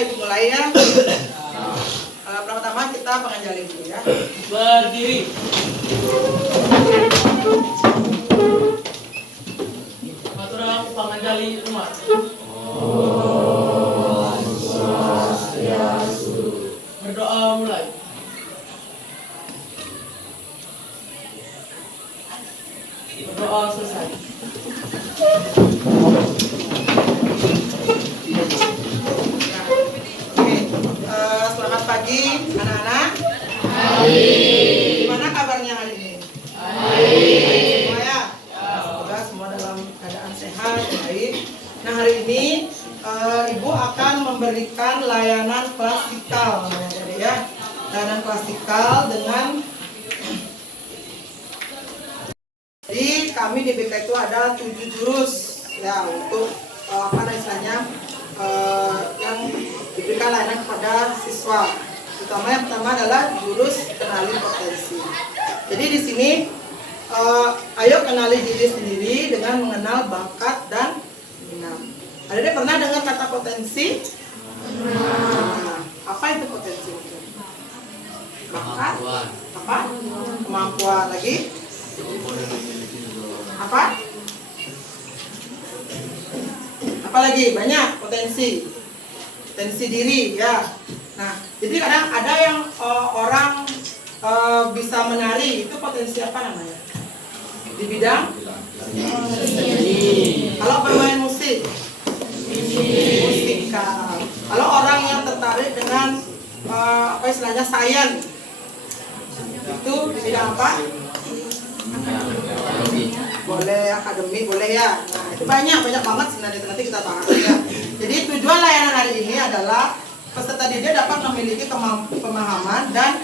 Ibu mulai ya. Pertama-tama kita penganjalin dulu ya. Berdiri. Maturang panganjali umat. Berdoa mulai. Berdoa selesai. Selamat pagi anak-anak. Gimana kabarnya hari ini? Baik semua ya? Semoga semua dalam keadaan sehat, baik. Nah hari ini Ibu akan memberikan layanan klasikal namanya tadi ya. Layanan klasikal dengan jadi kami di BK itu ada 7 jurus ya untuk istilahnya yang diberikan layanan kepada siswa. Terutama yang pertama adalah jurus kenali potensi. Jadi di sini ayo kenali diri sendiri dengan mengenal bakat dan minat. Ada pernah dengar kata potensi? Apa itu potensi? Bakat? Apa? Kemampuan lagi? Apa? Apalagi banyak potensi diri ya. Nah jadi kadang ada yang orang bisa menari, itu potensi apa namanya di bidang kalau bermain musik musikal. Kalau orang yang tertarik dengan istilahnya sains, itu di bidang apa? Boleh akademik, boleh ya. Nah, itu banyak banget sebenarnya, nanti kita bahas ya. Jadi tujuan layanan hari ini adalah peserta didik dapat memiliki pemahaman dan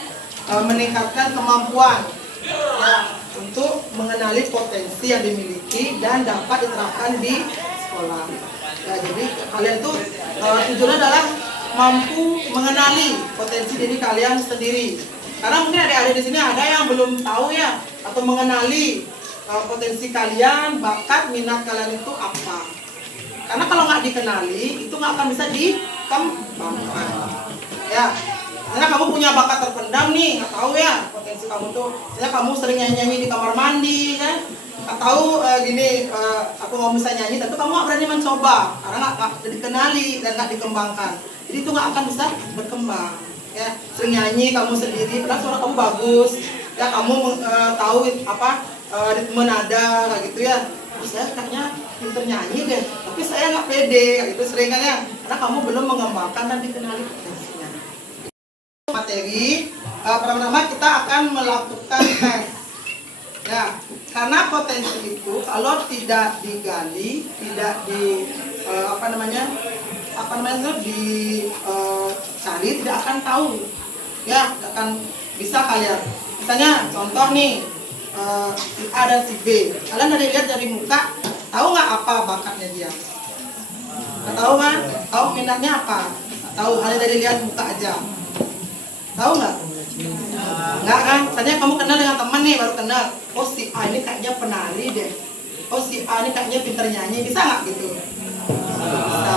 meningkatkan kemampuan ya, untuk mengenali potensi yang dimiliki dan dapat diterapkan di sekolah. Ya, jadi kalian itu tujuannya adalah mampu mengenali potensi diri kalian sendiri. Karena mungkin adik-adik di sini ada yang belum tahu ya, atau mengenali potensi kalian, bakat, minat kalian itu apa. Karena kalau nggak dikenali, itu nggak akan bisa dikembangkan. Ya, karena kamu punya bakat terpendam nih, nggak tahu ya potensi kamu tuh. Misalnya kamu sering nyanyi di kamar mandi kan, nggak tahu aku nggak bisa nyanyi, tapi kamu nggak berani mencoba karena nggak dikenali dan nggak dikembangkan. Jadi itu nggak akan bisa berkembang. Ya, sering nyanyi kamu sendiri, padahal suara kamu bagus. Ya, kamu tahu apa ritme nada kayak gitu ya. Saya kayaknya pinter nyanyi deh, tapi saya nggak pede kayak gitu sering kan ya, karena kamu belum mengembangkan dan dikenali potensinya. Materi pertama kita akan melakukan tes. Ya, karena potensi itu kalau tidak digali, tidak dicari, tidak akan tahu. Ya, tidak akan bisa kalian. Misalnya contoh nih, si A dan si B. Kalian dari lihat dari muka, tahu nggak apa bakatnya dia? Nggak tahu kan? Tahu minatnya apa? Nggak tahu, hanya dari lihat muka aja. Tahu nggak? Nggak kan? Misalnya kamu kenal dengan teman nih, baru kenal. Oh si A ini kayaknya penari deh. Oh si A ini kayaknya pintar nyanyi. Bisa nggak gitu? Bisa.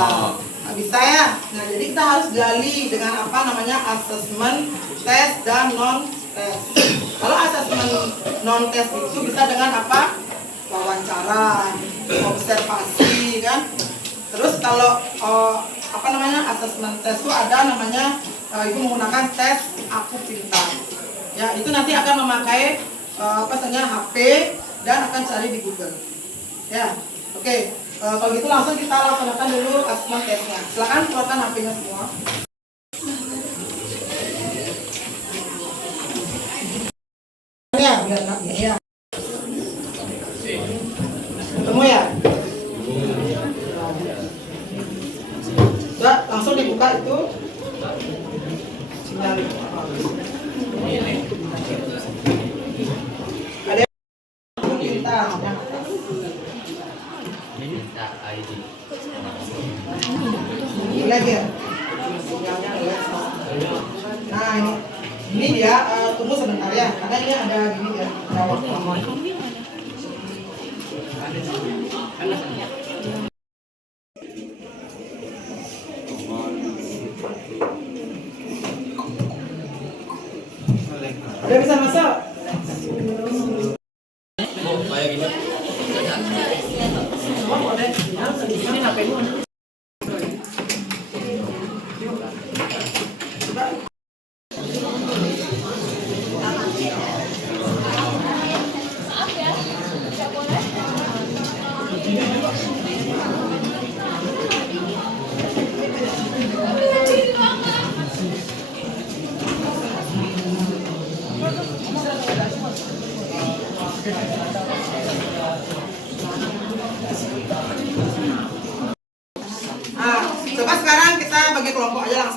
Nggak bisa ya? Nah jadi kita harus gali dengan apa namanya asesmen, tes, dan non-tes. Kalau asesmen non-tes itu bisa dengan apa? Wawancara, observasi kan. Terus kalau asesmen tes itu ada namanya Ibu menggunakan tes Aku Pintar. Ya, itu nanti akan memakai HP dan akan cari di Google. Ya. Oke. Kalau gitu langsung kita laksanakan dulu asesmen tesnya. Silakan keluarkan HP-nya semua. Ya, biar enggak ya. Ketemu ya? Sudah, langsung dibuka itu. Sinyal. Ada yang pintar. Ini lagi ya. Sinyalnya ya. Nah, ini dia tunggu sebentar ya, karena ini ada gini ya.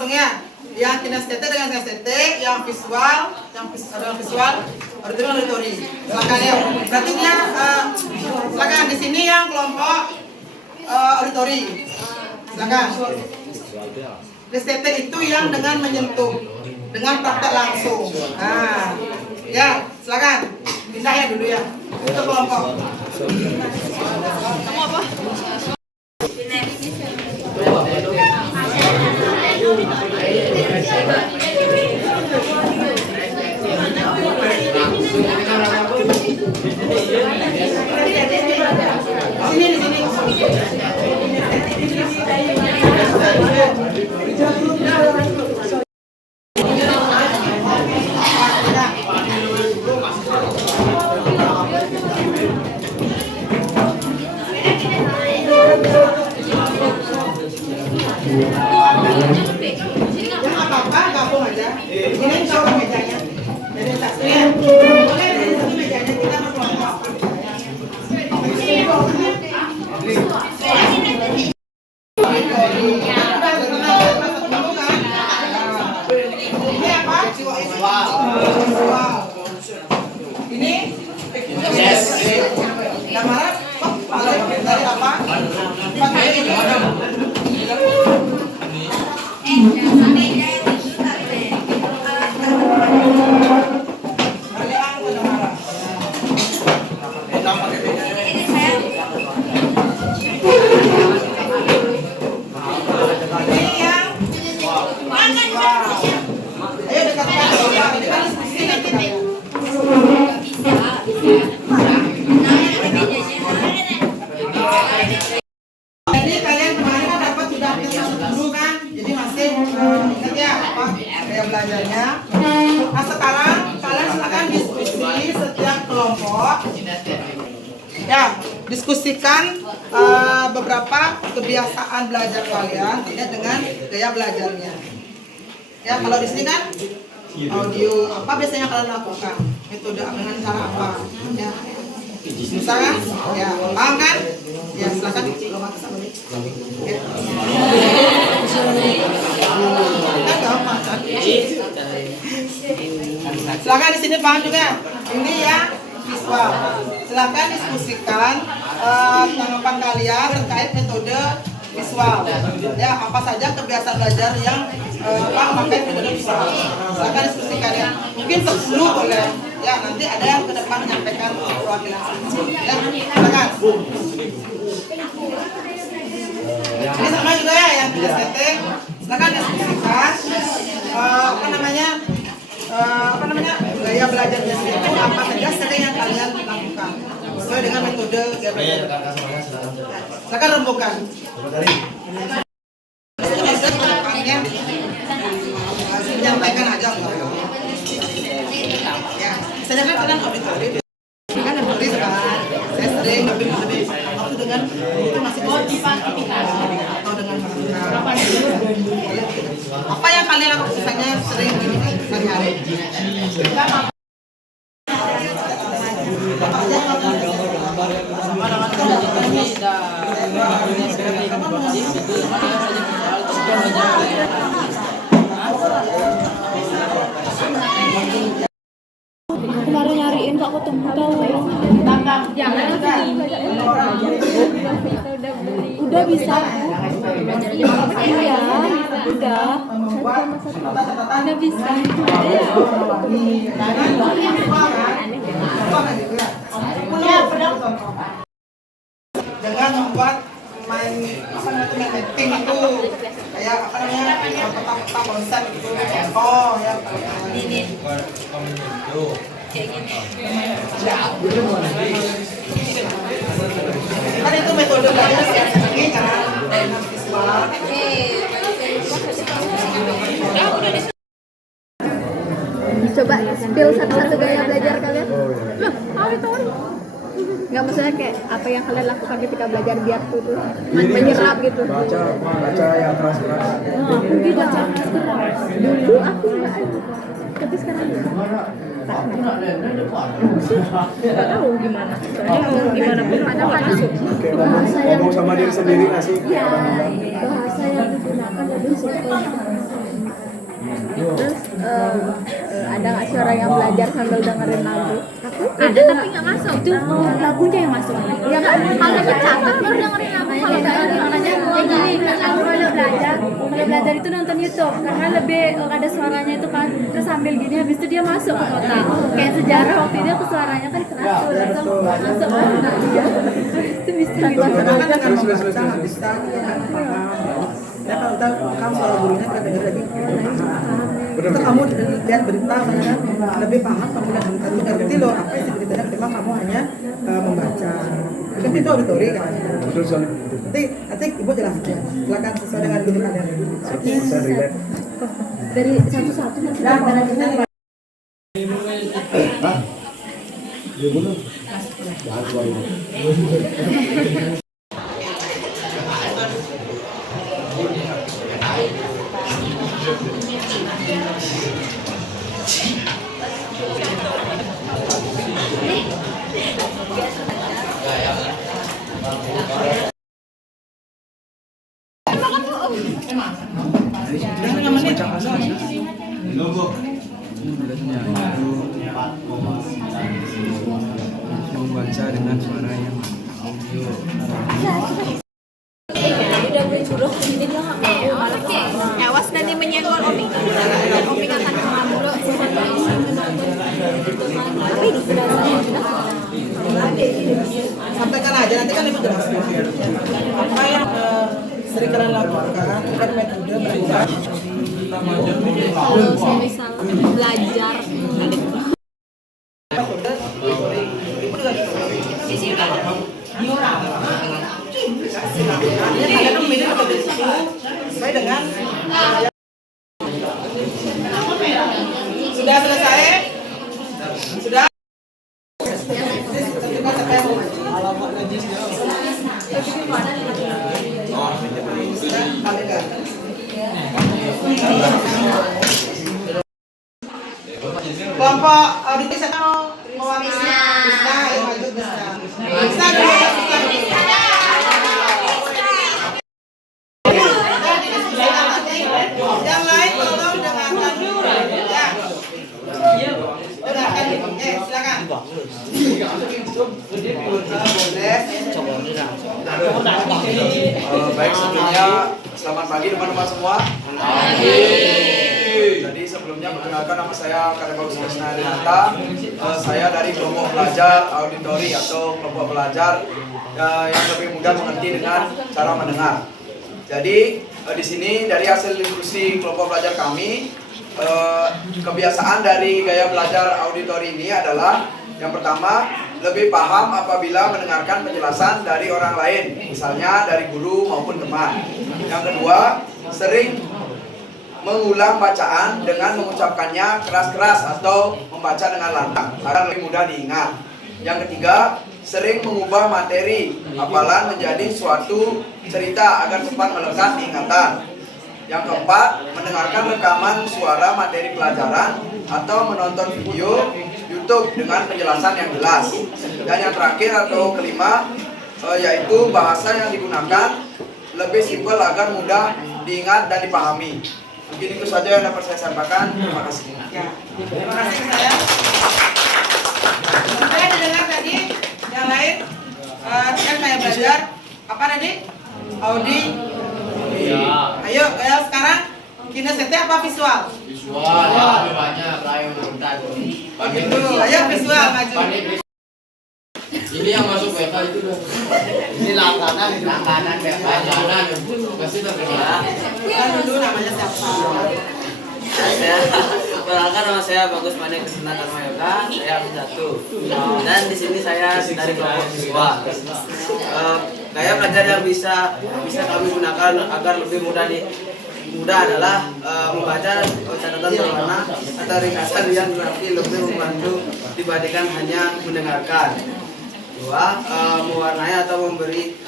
langsung ya. Yang kinestetik dengan kinestetik, yang visual, adalah visual, auditori. Silakan ya. Berarti dia silakan di sini yang kelompok auditori. Silakan. Kinestetik itu yang dengan menyentuh, dengan praktek langsung. Nah, ya, silakan. Pindah ya dulu ya. Itu kelompok. Kamu apa? Sini, di sini. Yang apa-apa gabung aja. Ini coba mejanya. Dari satunya. Boleh dari satu mejanya kita berkelompok. Ini apa? Ini? Yes. Nama dari apa? Jadi kalian kemarin kan dapat sudah dulu kan, jadi masih ingat ya apa gaya belajarnya. Nah sekarang kalian silakan diskusi setiap kelompok. Ya, diskusikan beberapa kebiasaan belajar kalian tidak dengan gaya belajarnya. Ya, kalau di sini kan audio apa biasanya kalian lakukan? Metode dengan cara apa? Ya. Misalkan, ya, paham kan? Ya, silakan kalau mati sama ini. Ya. Kan gampang kan? Silakan di sini paham juga. Ini ya visual. Silakan diskusikan tanggapan kalian terkait metode visual. Ya, apa saja kebiasaan belajar yang memakai metode visual. Silakan diskusikan ya. Mungkin 10 boleh. Ya, nanti ada yang ke depan menyampaikan perwakilan. Ya, silakan. Ini sama juga ya yang setting. Silakan diskusikan gaya belajar biasanya itu apa saja sering yang kalian lakukan sesuai dengan metode gaya belajar. Silakan rembukan. Menyampaikan aja. Ya, misalnya kan kalian auditori, kan auditori sekarang saya sering lebih waktu dengan itu masih atau dengan apa yang kalian lakukan misalnya sering gini sehari-hari. Kemarin nyariin kok ketemu tahu. Jangan udah bisa. Iya, udah bisa. Dengan membuat main mapping itu kayak peta-peta konsep gitu. Oh ya. Ini. Kan itu metode belajar ini kan visual. Coba spill satu-satu gaya belajar kalian. Loh, tahu. Nggak maksudnya kayak apa yang kalian lakukan ketika belajar biar tuh menyerap gitu. Baca yang keras-keras. Mungkin baca keras. Dulu aku nggak ada. Tapi sekarang nggak tahu gimana. Soalnya mau gimana pun ada masuk. Bahasa yang ngomong sama diri sendiri nggak sih? Iya, bahasa yang digunakan lebih simpel. Terus ada nggak sih orang yang belajar sambil dengerin lagu? Ada tapi nggak masuk itu lagunya yang masuk. Ya kan kalau tercatat baru dengerin lagu. Kalau nggak Makanya kayak gini, aku kalau belajar itu nonton YouTube karena lebih ada suaranya itu kan, terus sambil gini habis itu dia masuk ke otak. Kayak sejarah waktu itu aku suaranya kan teratur langsung masuk ke otak dia. Itu bisa Karena kan dilakukan. dengan membaca nggak bisa kita kan paham. Ya kalau tahu kamu suara gurunya kita dengar lagi. Itu kamu lihat berita kan lebih paham kamu lihat berita itu ngerti loh apa isi beritanya memang kamu hanya membaca. Kan itu auditori kan. Betul sekali. Nanti ibu jelaskan. Silakan sesuai dengan guru kalian. 100% relate. Dari satu-satu nanti Nah, kalau kita Hah? Ya benar. Jangan keluar ini. Membaca dengan suara yang audio. Awas nanti menyenggol Omi. Dan Omi akan mengambil sampaikan aja nanti kan ibu jelaskan. Apa yang sering kalian lakukan kan metode belajar. Kalau misal belajar Kalian memilih metode itu sesuai dengan sudah selesai? Sudah? Kelompok audisi satu mewarnai Bisna yang maju Bisna. Bisna dulu Bisna. Yang lain tolong dengarkan dulu ya. Dengarkan silakan. Boleh. Baik, sebelumnya selamat pagi teman-teman semua. Jadi sebelumnya perkenalkan nama saya Karyabagus Krisna Dinata. Saya dari kelompok belajar auditori atau kelompok belajar yang lebih mudah mengerti dengan cara mendengar. Jadi di sini dari hasil diskusi kelompok belajar kami, kebiasaan dari gaya belajar auditori ini adalah yang pertama, lebih paham apabila mendengarkan penjelasan dari orang lain, misalnya dari guru maupun teman. Yang kedua, sering mengulang bacaan dengan mengucapkannya keras-keras atau membaca dengan lantang agar lebih mudah diingat. Yang ketiga, sering mengubah materi hafalan menjadi suatu cerita agar cepat melekat di ingatan. Yang keempat, mendengarkan rekaman suara materi pelajaran atau menonton video YouTube dengan penjelasan yang jelas. Dan yang terakhir atau kelima, yaitu bahasa yang digunakan lebih simpel agar mudah diingat dan dipahami. Mungkin itu saja yang dapat saya sampaikan. Terima kasih. Ya, terima kasih saya. Saya dengar tadi yang lain kan saya belajar apa tadi? Audi. Ayo, sekarang kinestetik apa visual? Visual, ya lebih banyak lain urutan. Begitu, ayo visual maju. Ini yang masuk BK itu dah. Ini langganan BK. Langganan, pasti terkenal. Kan dulu namanya siapa? Perkenalkan, nama saya Bagus Manik Krisna Karma Yoga, saya Abdi 1. Dan di sini saya dari kelompok siswa. Gaya belajar yang bisa kami gunakan agar lebih mudah adalah membaca catatan berwarna atau ringkasan yang lebih membantu dibandingkan hanya mendengarkan. Dua, mewarnai atau memberi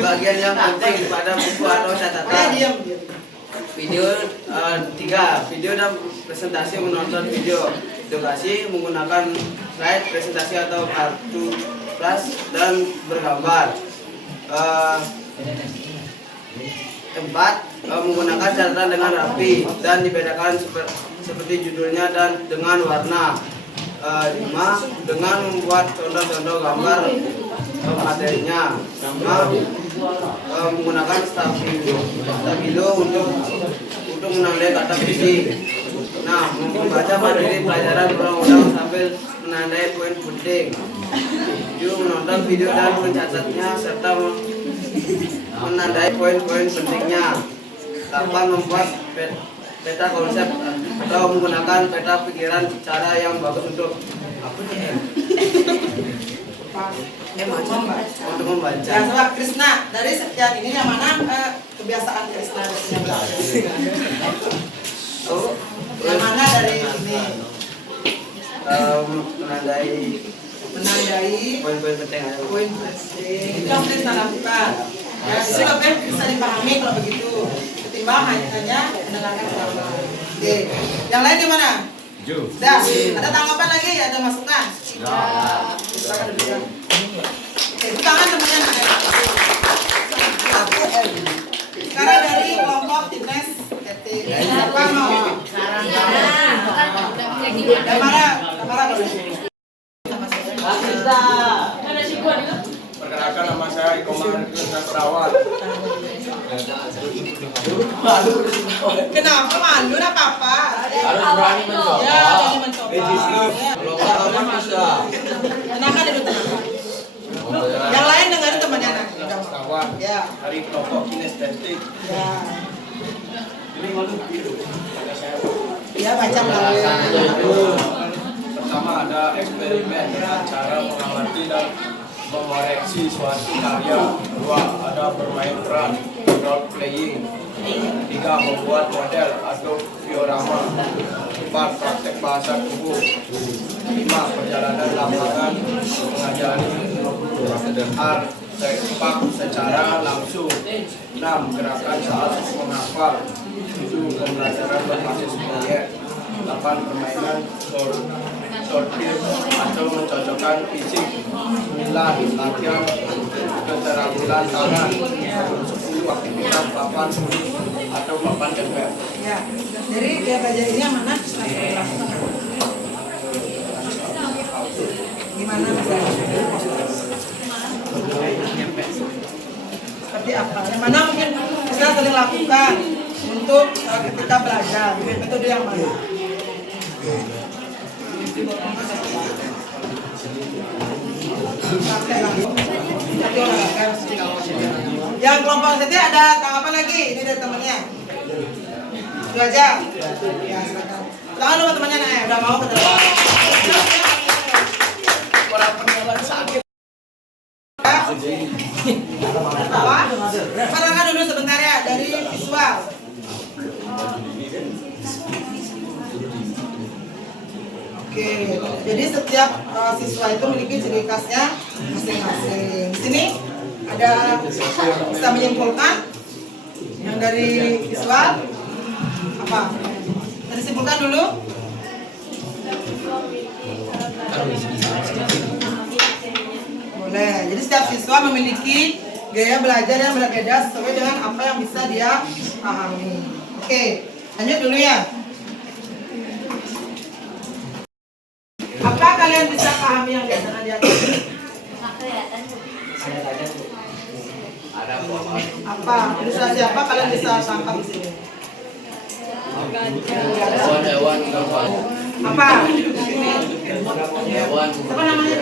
bagian yang penting pada buku atau catatan. Video, tiga, video dan presentasi menonton video edukasi menggunakan slide presentasi atau kartu flash dan bergambar. Empat, menggunakan catatan dengan rapi dan dibedakan seperti judulnya dan dengan warna. 5, dengan membuat contoh-contoh gambar materinya. 6, menggunakan stabilo untuk menandai kata kunci. 6, membaca materi pelajaran berulang-ulang sambil menandai poin penting. 7, menonton video dan mencatatnya serta menandai poin-poin pentingnya. 8, membuat peta konsep atau menggunakan peta pikiran cara yang bagus untuk untuk membaca. Ya, coba Krisna, dari sekian ini yang mana kebiasaan Krisna yang belajar? Yang mana dari ini? Menandai Poin-poin penting aja. poin penting. Itu yang Krisna lakukan. Ya, jadi lebih bisa dipahami kalau begitu. Ketimbang hanya mendengarkan ceramah. Oke, yang lain gimana? Dah, ada tanggapan lagi? Ada masukan? Silakan diberikan. Oke, itu tangan temannya. Sekarang dari kelompok fitness etik. Siapa mau? Kamara boleh. Perkenalkan, nama saya Iko Krisna Perawat. Kenapa malu? Enggak apa-apa. Harus berani mencoba. Ya, jangan mencoba. Kalau nggak bisa. Tenangkan dulu, tenangkan. Yang lain dengerin temannya nak. Kawan Ya, dari kelompok kinestetik. ya. Ya, baca melalui. Pertama ada eksperimen dengan cara mengamati dan mengoreksi suatu karya. 2, ada bermain peran role playing. 3, membuat model atau diorama. 4, praktek bahasa tubuh. 5, perjalanan lapangan mengajari art sepak secara langsung. 6, gerakan saat menghafal. 7, pembelajaran berbasis proyek. 8, permainan sortir atau mencocokkan fisik. 9, latihan keterampilan tangan. 10, aktivitas papan tulis atau papan tempel. Ya. Jadi dia belajar ini yang mana? Gimana misalnya? Seperti apa? Yang mana mungkin kita sering lakukan untuk ketika belajar? Metode yang mana? Yang kelompok setia ada tanggapan lagi? Ini dari temannya. Itu aja. Ya, silakan. Jangan lupa temannya udah mau ke depan. Orang penjualan sakit. Apa? Pandangan dulu sebentar ya dari visual. Oke, jadi setiap siswa itu memiliki ciri khasnya masing-masing. Di sini ada bisa menyimpulkan yang dari visual apa? Kita simpulkan dulu. Boleh. Jadi setiap siswa memiliki gaya belajar yang berbeda sesuai dengan apa yang bisa dia pahami. Oke, lanjut dulu ya. Apa kalian bisa pahami yang biasa dia? Apa? Ilustrasi apa kalian bisa tangkap di sini? Hewan Apa? hewan Apa namanya?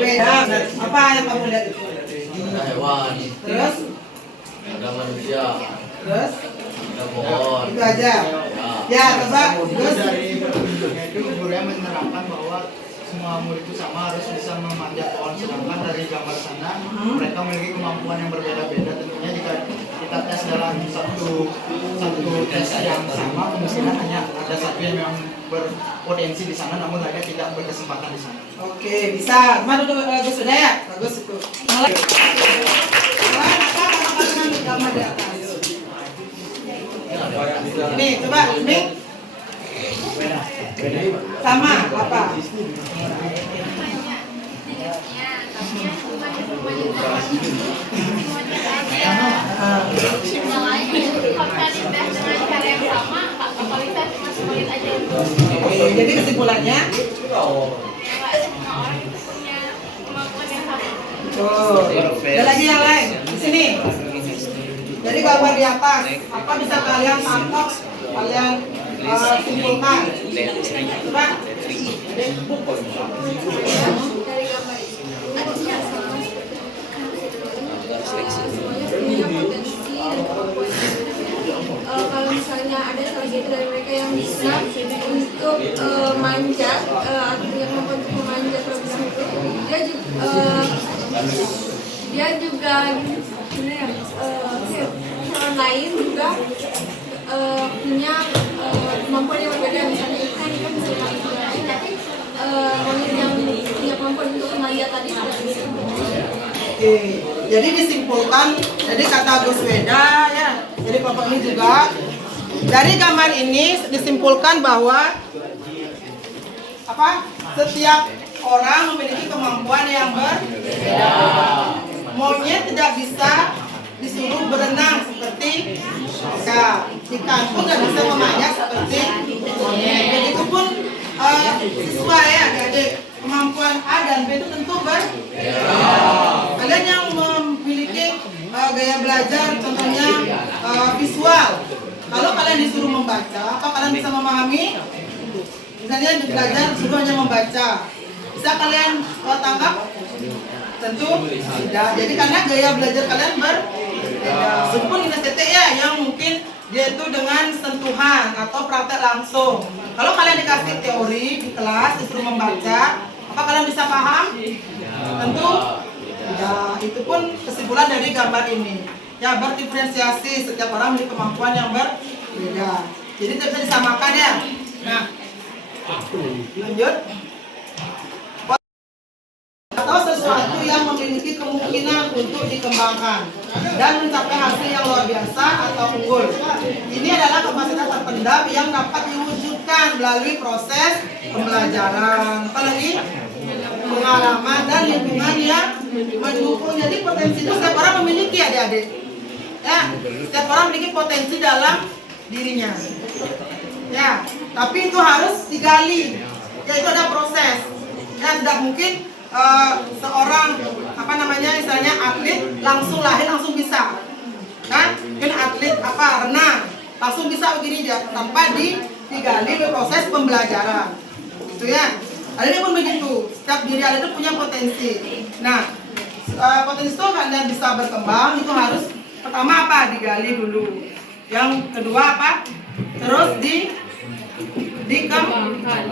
Beda. Apa yang kamu lihat itu? ada hewan, Terus? ada manusia, Terus? ada pohon. Itu aja. Ya, coba. Terus? Itu gurunya menerangkan bahwa semua murid itu sama harus bisa memanjat pohon, sedangkan dari gambar sana mereka memiliki kemampuan yang berbeda-beda. Tentunya jika kita tes dalam satu tes yang sama, kemungkinan hanya ada satu yang memang berpotensi di sana, namun lainnya tidak berkesempatan di sana. Oke, bisa. Mana tuh bagus sudah ya? Bagus itu. Mulai. Gambar di atas. Ini coba ini. Sama apa? kesimpulannya? Tuh, ada lagi yang lain di sini. Jadi gambar di atas, apa bisa kalian tangkap, kalian simpulkan? Coba. Kalau misalnya ada salah satu dari mereka yang bisa untuk manjat, yang mampu untuk memanjat program itu, dia juga gimana ya, orang lain juga punya kemampuan yang berbeda. Misalnya ikan bisa lain, tapi monyet yang punya kemampuan untuk memanjat tadi sudah bisa. Oke, jadi disimpulkan, jadi kata Gus Weda ya, jadi Bapak ini juga dari gambar ini disimpulkan bahwa apa? Setiap orang memiliki kemampuan yang berbeda. Monyet tidak bisa disuruh berenang seperti ikan pun nggak bisa memanjat seperti monyet. Begitupun siswa ya, adik kemampuan A dan B itu tentu berbeda. Kalian yang memiliki gaya belajar contohnya visual, kalau kalian disuruh membaca, apa kalian bisa memahami? Misalnya belajar disuruh hanya membaca, bisa kalian tangkap? Tentu tidak. Jadi karena gaya belajar kalian berbeda. Meskipun INSTT ya, yang mungkin dia itu dengan sentuhan atau praktek langsung. Kalau kalian dikasih teori di kelas disuruh membaca, apa kalian bisa paham? Tentu tidak. Itu pun kesimpulan dari gambar ini. Ya, berdiferensiasi, setiap orang memiliki kemampuan yang berbeda. Jadi tidak bisa disamakan ya. Nah, lanjut. Atau sesuatu yang memiliki kemungkinan untuk dikembangkan dan mencapai hasil yang luar biasa atau unggul. Ini adalah kapasitas terpendam yang dapat diwujudkan melalui proses pembelajaran, apalagi pengalaman dan lingkungan yang mendukung. Jadi potensi itu setiap orang memiliki, adik-adik. Ya, setiap orang memiliki potensi dalam dirinya. Ya, tapi itu harus digali. Ya, itu ada proses. Ya, tidak mungkin seorang misalnya atlet langsung lahir langsung bisa, kan? Mungkin atlet renang langsung bisa begini aja tanpa digali proses pembelajaran, gitu ya. Ada ini pun begitu. Setiap diri ada itu punya potensi. Nah, potensi itu kalian bisa berkembang itu harus pertama digali dulu. Yang kedua terus dikembangkan,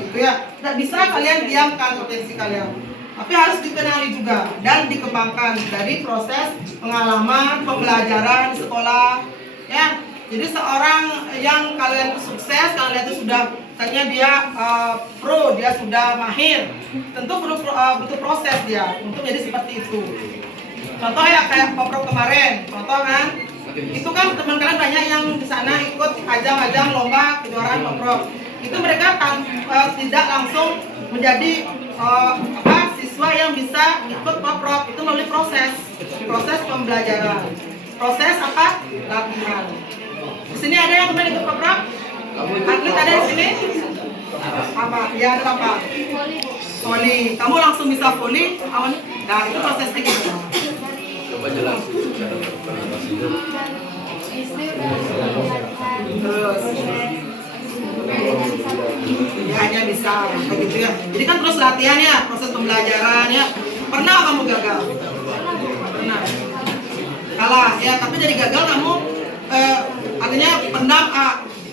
gitu ya. Tidak bisa kalian diamkan potensi kalian, tapi harus dikenali juga dan dikembangkan dari proses pengalaman pembelajaran di sekolah, ya. Jadi seorang yang kalian sukses, kalian itu sudah katanya dia pro, dia sudah mahir, tentu butuh proses dia untuk jadi seperti itu. Contoh ya kayak Popro kemarin, contoh kan. Itu kan teman kalian banyak yang di sana ikut ajang-ajang lomba kejuaraan Popro. Itu mereka tidak langsung menjadi siswa yang bisa ikut Popro. Itu melalui proses pembelajaran, proses latihan. Di sini ada yang pernah ikut Popro? Atlet ada di sini? Ya ada apa? Voli. Kamu langsung bisa voli? Nah itu prosesnya gitu. Coba jelasin cara Terus ya hanya bisa begitu ya. Jadi kan terus latihan ya, proses pembelajaran ya. Pernah kamu gagal? Pernah. Kalah ya, tapi dari gagal kamu artinya pendam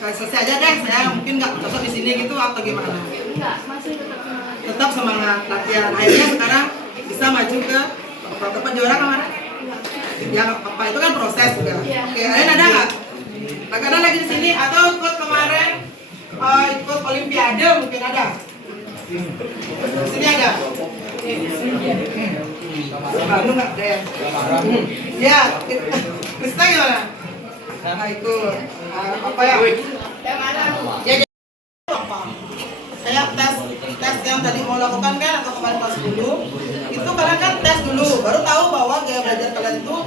selesai aja deh, saya mungkin nggak cocok di sini gitu atau gimana? Tetap semangat latihan. Akhirnya sekarang bisa maju ke dapat juara kemana? Yang itu kan proses juga. Oke, kalian ada nggak? Ada lagi di sini atau ikut kemarin ikut Olimpiade mungkin ada? Di sini ada? Baru nggak ada ya? Ya, Krista gimana? Nah ikut ya? Ya, saya tes yang tadi mau lakukan kan atau kemarin pas dulu itu kalian kan tes dulu baru tahu bahwa gaya belajar kalian itu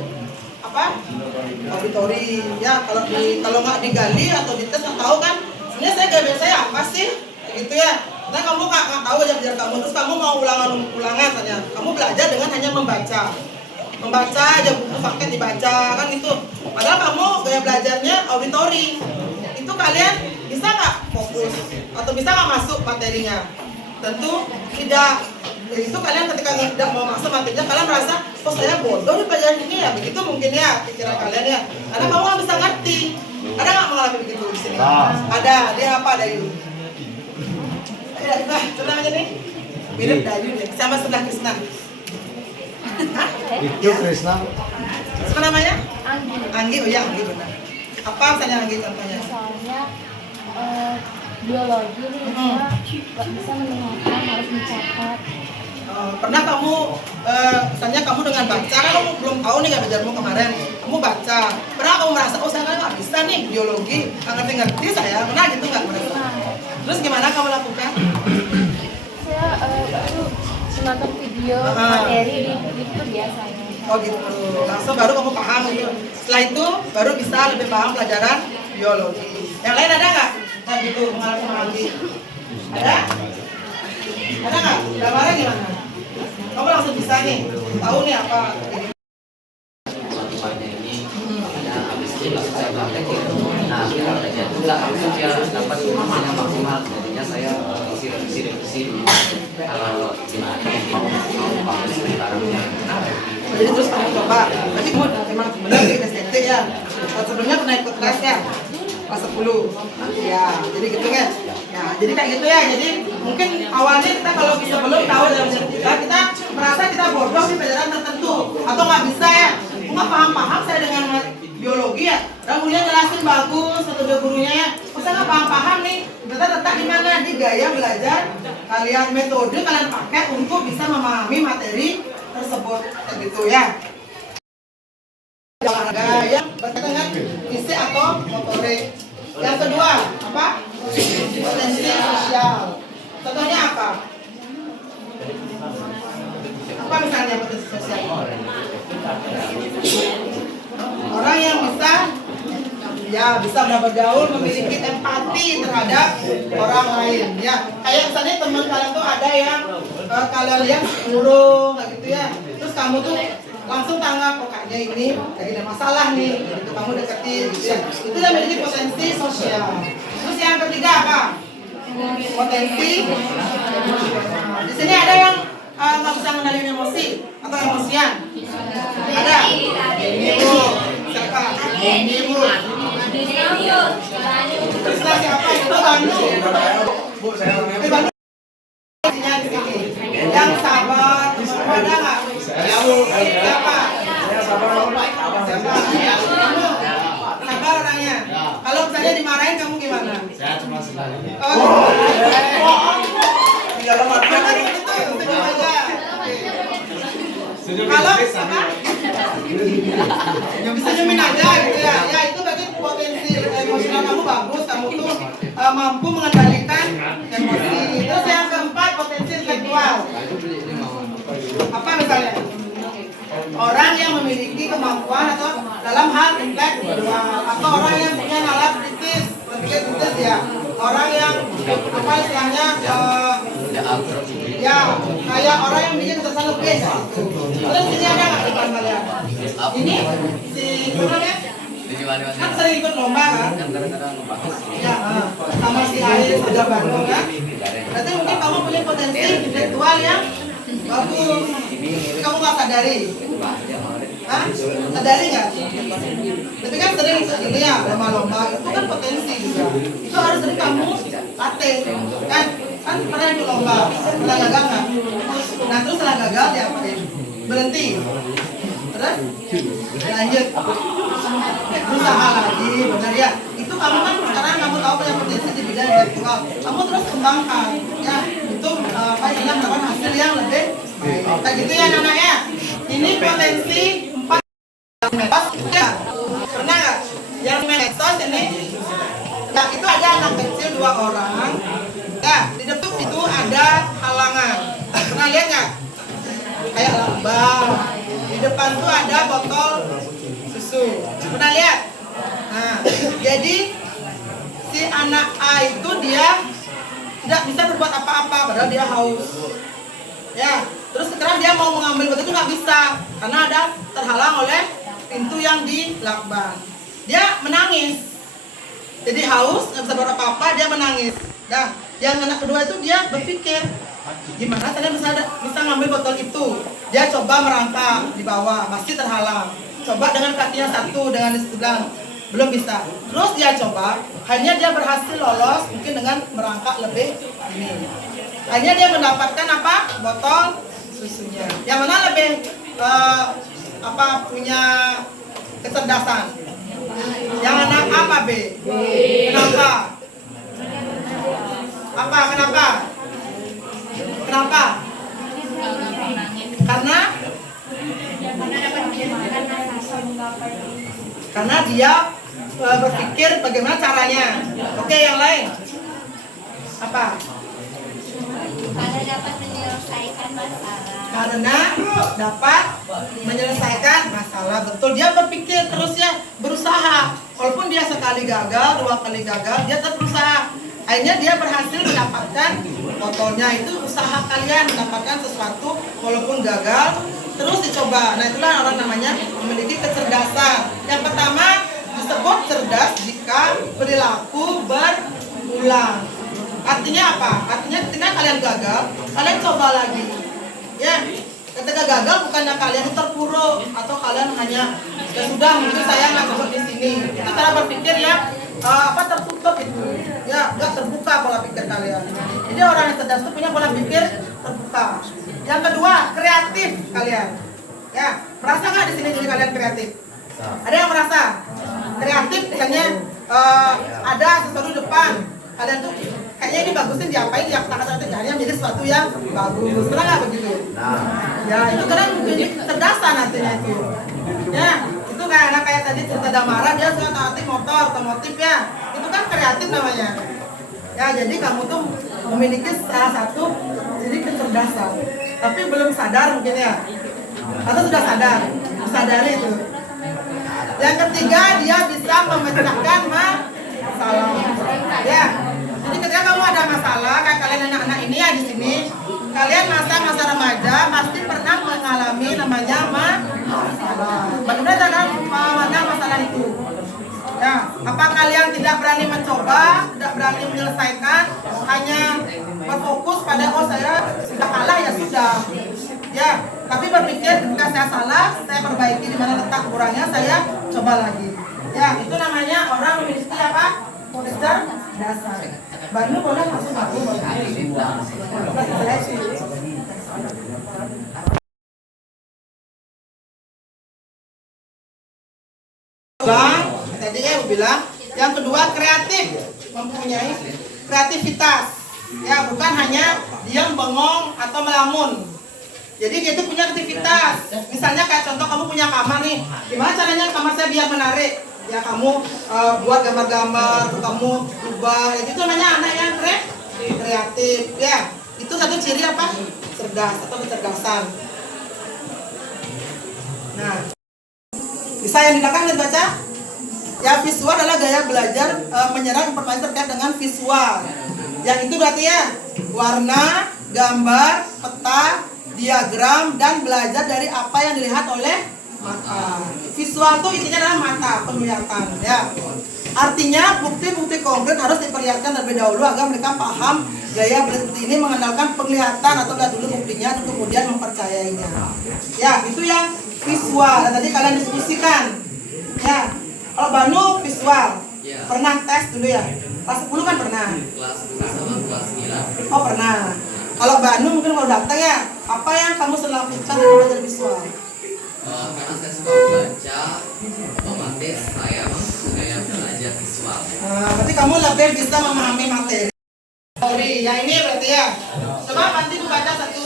auditori ya. Kalau nggak digali atau dites nggak tahu kan sebenarnya saya gaya belajar saya apa sih gitu ya. Nah kamu nggak tahu belajar kamu, terus kamu mau ulangan saja. Kamu belajar dengan hanya membaca aja buku paket dibaca kan gitu. Padahal kamu gaya belajarnya auditori. Itu kalian bisa nggak fokus atau bisa nggak masuk materinya? Tentu tidak. Itu kalian ketika tidak mau masuk materinya, kalian merasa, oh saya bodoh di pelajaran ini ya, begitu mungkin ya pikiran kalian ya. Karena kamu nggak bisa ngerti. Ada nggak mengalami begitu di sini? Ada. Dia apa Dayu? Nah, tenang aja nih. Mirip Dayu nih, sama sebelah Krisna. Hah? Itu Krisna. Apa namanya? Anggi. Anggi, oh ya Anggi benar. Apa misalnya Anggi contohnya? Soalnya biologi nih nggak bisa mendengarkan, harus mencatat. Pernah kamu, misalnya kamu dengan baca, kan kamu belum tahu nih belajarmu kemarin, kamu baca, pernah kamu merasa, oh saya nggak bisa nih biologi, nggak ngerti saya, pernah gitu nggak merasa? Terus gimana kamu lakukan? Saya baru menonton video materi di YouTube biasanya. Oh gitu, langsung baru kamu paham gitu. Setelah itu baru bisa lebih paham pelajaran biologi. Yang lain ada nggak? Nah gitu, mengalami. Ada? Ada nggak? Gambarnya gimana? Kamu langsung bisa nih, tahu nih apa? Habis itu langsung saya praktekin. Nah, prakteknya itu nggak langsung dia dapat hasilnya maksimal. Jadinya saya revisi kalau gimana mau pakai sebentarnya. Jadi terus kamu coba. Tapi kamu memang benar di STT ya. Sebelumnya pernah ikut kelas ya? Kelas 10. Ya, jadi gitu kan? Ya, jadi kayak gitu ya. Jadi mungkin awalnya kita kalau bisa belum tahu dalam diri kita merasa kita bodoh di pelajaran tertentu atau nggak bisa ya. Nggak paham-paham saya dengan biologi ya. Dan kemudian jelasin bagus metode gurunya ya. Oh, saya nggak paham-paham nih. Letak di mana? Di gaya belajar kalian, metode kalian pakai untuk bisa memahami materi tersebut, gitu ya. Olahraga yang berkaitan dengan fisik atau motorik. Yang kedua, apa? Potensi sosial. Contohnya apa? Apa misalnya potensi sosial? Orang yang bisa bergaul, memiliki empati terhadap orang lain. Ya, kayak misalnya teman kalian tuh ada yang kalian lihat murung, kayak gitu ya. Terus kamu tuh langsung tanggap, oh kayaknya ini lagi ada masalah nih, gitu kamu deketin, gitu ya. Itu yang memiliki potensi sosial. Terus yang ketiga apa? Potensi. Di sini ada yang nggak bisa mengendalikan emosi atau emosian? Ada? Ibu. Siapa? Ibu. Terus siapa? Itu Bandung. Bu, saya orangnya. Bandung. Di sini. Yang sabar. Ada nggak? Saya Bu. Siapa? Saya sabar baik. Siapa? Sabar orangnya. Kalau misalnya dimarahin kamu gimana? Saya cuma senang. Di dalam hati Benar itu, senyum aja. Kalau apa? Bisa nyemin aja gitu ya. Ya itu berarti potensi emosional kamu bagus. Kamu tuh mampu mengendalikan emosi. Terus yang keempat potensi intelektual. Apa misalnya? Orang yang memiliki kemampuan atau dalam hal intelektual atau orang yang punya nalar kritis, berpikir kritis ya. Orang yang apa istilahnya ya kayak orang yang bikin kesan lebih. Terus ini ada nggak depan kalian? Ini si namanya kan sering ikut lomba kan? Ya, sama si Air Saja Bandung ya. Berarti mungkin kamu punya potensi intelektual yang bagus. Kamu nggak sadari? Hah? Sadari nggak? Tapi kan sering ini ya lomba-lomba itu kan potensi juga. Itu harus sering kamu latih kan? Kan pernah ikut lomba, pernah gagal nggak? Nah terus setelah gagal diapain? Berhenti. Terus lanjut berusaha lagi, benar ya? Itu kamu kan sekarang kamu tahu punya potensi di bidang intelektual, kamu terus kembangkan ya. Itu apa yang mendapatkan hasil yang lebih baik. Kayak gitu ya anak-anak ya. Ini potensi 4 metos ya. Pernah nggak? Yang metos ini nah itu ada anak kecil 2 orang ya, di depan itu ada halangan. Pernah lihat nggak? Kayak lambang. Di depan tuh ada botol susu. Pernah lihat? Nah, jadi si anak A itu dia tidak bisa berbuat apa-apa padahal dia haus. Ya, terus sekarang dia mau mengambil batu itu nggak bisa karena ada terhalang oleh pintu yang di lakban. Dia menangis. Jadi haus, nggak bisa berbuat apa-apa, dia menangis. Nah, yang anak kedua itu dia berpikir, gimana saya bisa ngambil botol itu? Dia coba merangkak di bawah, masih terhalang. Coba dengan kakinya satu, dengan di sebelah, belum bisa. Terus dia coba, akhirnya dia berhasil lolos, mungkin dengan merangkak lebih ini. Akhirnya dia mendapatkan apa? Botol susunya. Yang mana lebih punya kecerdasan? Yang anak apa B? Kenapa? Apa? Kenapa? Kenapa? Karena dia berpikir bagaimana caranya. Oke, yang lain apa? Karena dapat menyelesaikan masalah. Karena dapat menyelesaikan masalah. Betul, dia berpikir terus ya, berusaha. Walaupun dia sekali gagal, 2 kali gagal, dia tetap berusaha. Akhirnya dia berhasil mendapatkan botolnya. Itu usaha kalian mendapatkan sesuatu walaupun gagal, terus dicoba. Nah, itulah orang namanya memiliki kecerdasan. Yang pertama disebut cerdas jika perilaku berulang. Artinya apa? Artinya ketika kalian gagal, kalian coba lagi. Ya, ketika gagal bukannya kalian terpuruk atau kalian hanya ya sudah mungkin saya nggak coba di sini. Itu cara berpikir ya tertutup itu. Ya, nggak terbuka pola pikir kalian. Jadi orang yang cerdas itu punya pola pikir terbuka. Yang kedua, kreatif kalian. Ya, merasa nggak di sini jadi kalian kreatif? Ada yang merasa kreatif? Misalnya ada sesuatu di depan, kalian tuh kayaknya ini bagusin diapain, ya kata-kata kerjaannya menjadi sesuatu yang bagus. Pernah nggak begitu? Ya, itu karena menjadi kecerdasan artinya itu. Ya, itu kayak tadi cerita Damara, dia suka taati motor, otomotif ya. Itu kan kreatif namanya. Ya, jadi kamu tuh memiliki salah satu jadi kecerdasan, tapi belum sadar mungkin ya. Atau sudah sadar, sadari itu. Yang ketiga, dia bisa memecahkan masalah. Ya, jadi ketika kamu ada masalah, kayak kalian anak-anak ini ya di sini, kalian masa remaja pasti pernah mengalami namanya masalah. Bagaimana cara mana masalah itu? Ya, apa kalian tidak berani mencoba, tidak berani menyelesaikan, hanya berfokus pada saya sudah kalah ya sudah. Ya, tapi berpikir ketika saya salah, saya perbaiki di mana letak kurangnya, saya coba lagi. Ya, itu namanya orang memiliki apa? Kecerdasan. Banu boleh masuk baru. Tadi aku bilang, yang kedua kreatif, mempunyai kreativitas. Ya, bukan hanya diam, bengong atau melamun. Jadi dia itu punya aktivitas. Misalnya kayak contoh kamu punya kamar nih. Gimana caranya kamar saya biar menarik? Ya kamu buat gambar-gambar, kamu ubah. Itu namanya anak yang kreatif. Ya, itu satu ciri apa? Cerdas atau kecerdasan. Nah, bisa yang di belakang dibaca? Ya, visual adalah gaya belajar menyerap informasi terkait dengan visual. Yang itu berarti ya warna, gambar, peta, diagram, dan belajar dari apa yang dilihat oleh mata. Visual itu intinya adalah mata, penglihatan ya. Artinya bukti-bukti konkret harus diperlihatkan terlebih dahulu agar mereka paham gaya belajar ini mengandalkan penglihatan atau lihat dulu buktinya dan kemudian mempercayainya. Ya, itu yang visual. Dan tadi kalian diskusikan. Ya, kalau Banu visual pernah tes dulu ya. Kelas 10 kan pernah. Kelas 10 sama kelas 9. Oh pernah. Kalau Banu mungkin kalau datang ya, apa yang kamu selalu lakukan dari belajar visual? Karena saya suka baca, otomatis saya masuk gaya belajar visual. Berarti kamu lebih bisa memahami materi. Yang ini berarti ya. Coba nanti baca satu.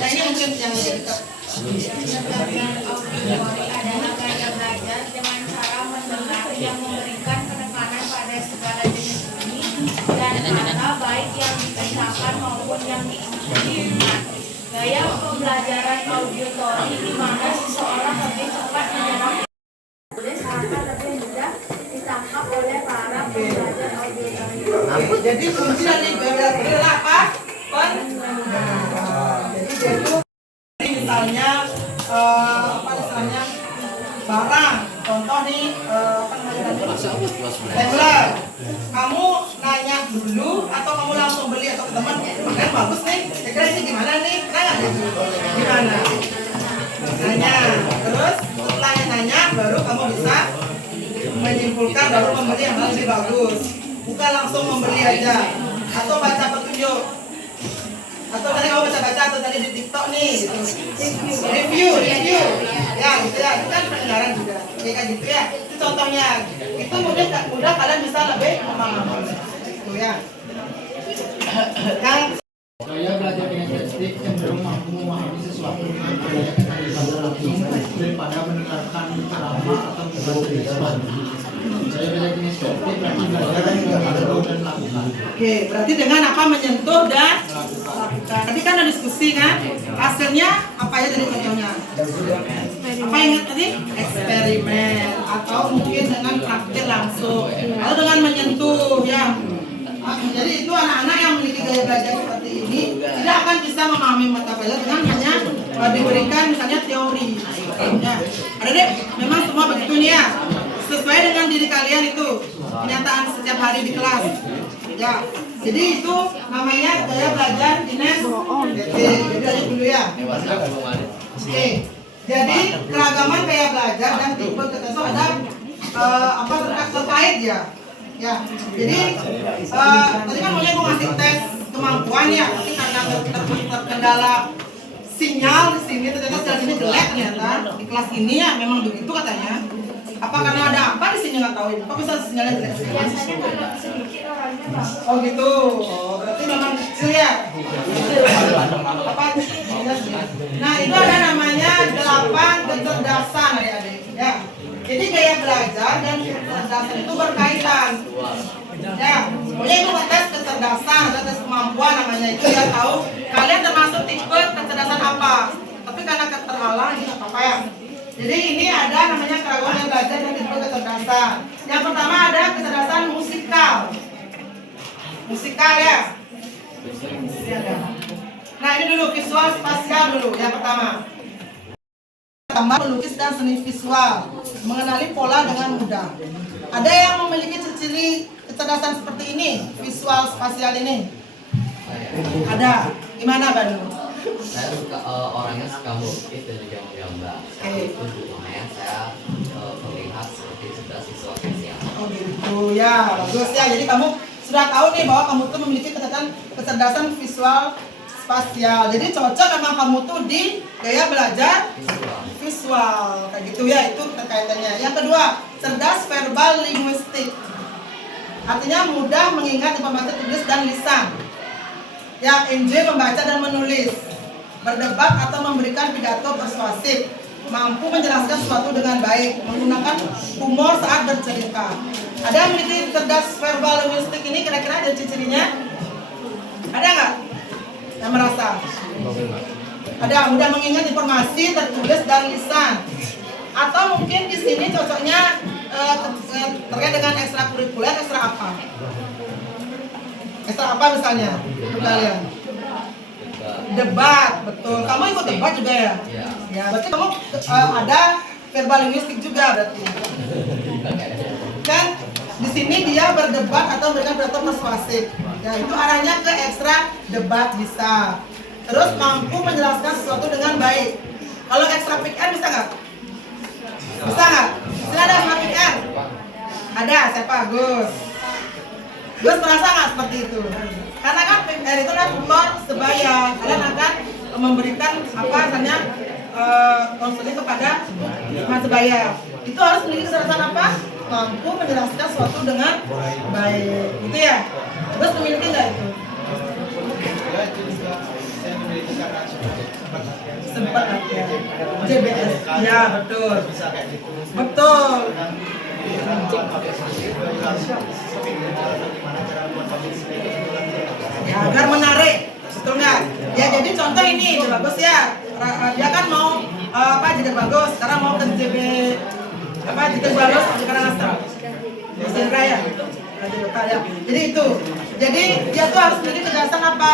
Yang ini mungkin yang dekat. Auditori adalah gaya belajar dengan cara mendengar yang memberikan penekanan pada segala jenis bunyi dan kata baik yang dipecahkan maupun yang diingat. Gaya pembelajaran auditori di mana seseorang lebih cepat menyerap serta lebih mudah ditangkap oleh para pembelajar auditori. Jadi kunci dari gaya adalah apa? Pendengaran. Jadi dia itu misalnya apa misalnya barang. Contoh nih apa namanya tadi? Tablet. Kamu nanya dulu atau kamu langsung beli atau ke teman? Makanya bagus nih. Kira ini gimana nih? Nanya gitu. Gimana? Nanya. Terus setelah nanya baru kamu bisa menyimpulkan baru membeli yang lebih bagus. Bukan langsung membeli aja atau baca petunjuk atau tadi kamu baca-baca atau tadi di TikTok nih gitu. review ya gitu ya, itu kan pendengaran juga kayak gitu ya, itu contohnya. Itu mudah kalian bisa lebih memahami gitu ya. Gaya belajar kinestetik cenderung mampu memahami sesuatu dengan adanya keterlibatan langsung daripada mendengarkan ceramah atau membaca. Saya belajar kinestetik berarti belajar dengan menyentuh dan melakukan. Oke, berarti dengan apa menyentuh dan melakukan. Tadi kan ada diskusi kan, hasilnya apa ya dari contohnya? Apa yang tadi? Eksperimen atau mungkin dengan praktik langsung atau dengan menyentuh ya. Jadi itu anak-anak yang memiliki gaya belajar seperti ini tidak akan bisa memahami mata pelajaran dengan hanya diberikan misalnya teori. Ya, ada deh, memang semua begitu nih ya. Sesuai dengan diri kalian itu kenyataan setiap hari di kelas. Ya, jadi itu namanya gaya belajar kinestetik. Jadi aja dulu ya. Oke, jadi keragaman gaya belajar dan tipe tertentu ada apa terkait ya. Ya, jadi tadi kan mulai mau ngasih tes kemampuan ya, tapi karena terkendala sinyal di sini ternyata sinyal sini jelek ternyata di kelas ini ya memang begitu katanya. Apa karena ada apa di sini nggak tahu? Kok bisa sinyalnya jelek? Oh gitu. Oh, berarti memang kecil ya. Apa? Nah itu ada namanya 8 kecerdasan adik-adik. Ya. Jadi gaya belajar dan kecerdasan itu berkaitan. Ya, pokoknya itu tes kecerdasan atau tes kemampuan namanya itu ya tahu kalian termasuk tipe kecerdasan apa. Tapi karena terhalang ini apa ya. Jadi ini ada namanya keragaman gaya belajar dan tipe kecerdasan. Yang pertama ada kecerdasan musikal. Musikal ya. Nah ini dulu visual spasial dulu yang pertama. Gambar, melukis dan seni visual, mengenali pola dengan mudah. Ada yang memiliki ciri-ciri kecerdasan seperti ini, visual spasial ini? Ada. Gimana Banu? Saya suka orangnya suka melukis dan juga menggambar. Itu makanya saya melihat seperti sudah visual spasial. Oh gitu ya, bagus ya. Jadi kamu sudah tahu nih bahwa kamu tuh memiliki kecerdasan visual spasial. Jadi cocok memang kamu tuh di gaya belajar visual kayak gitu ya, itu terkaitannya. Yang kedua, cerdas verbal linguistik. Artinya mudah mengingat informasi tulis dan lisan. Yang enjoy membaca dan menulis, berdebat atau memberikan pidato persuasif, mampu menjelaskan sesuatu dengan baik, menggunakan humor saat bercerita. Ada yang memiliki cerdas verbal linguistik ini kira-kira ada ciri-cirinya? Ada nggak? Yang merasa? Ada mudah mengingat informasi tertulis dan lisan. Atau mungkin di sini cocoknya terkait dengan ekstrakurikuler, ekstra apa? Ekstra apa misalnya? Kalian? Debat, betul. Kamu ikut debat juga ya? Ya, berarti kamu ada verbal linguistik juga berarti. Kan di sini dia berdebat atau memberikan pidato persuasif. Ya, itu arahnya ke ekstra debat bisa. Terus mampu menjelaskan sesuatu dengan baik. Kalau ekstra PR bisa nggak? Bisa nggak? Bisa ada ekstra PR? Ada, siapa? Gus. Gus merasa nggak seperti itu? Karena kan PR itu adalah tutor sebaya. Kalian akan memberikan apa misalnya konseling kepada teman sebaya. Itu harus memiliki kecerdasan apa? Mampu menjelaskan sesuatu dengan baik. Gitu ya? Gus memiliki nggak itu? Sempat ya. JBS. Ya, betul. Betul. Ya, agar menarik. Betul nggak? Ya, jadi contoh ini bagus ya. Dia kan mau apa jadi bagus. Sekarang mau ke JB apa jadi bagus di Karangasem. Mesin Raya. Ya. Jadi itu. Jadi dia tuh harus memiliki kecerdasan apa?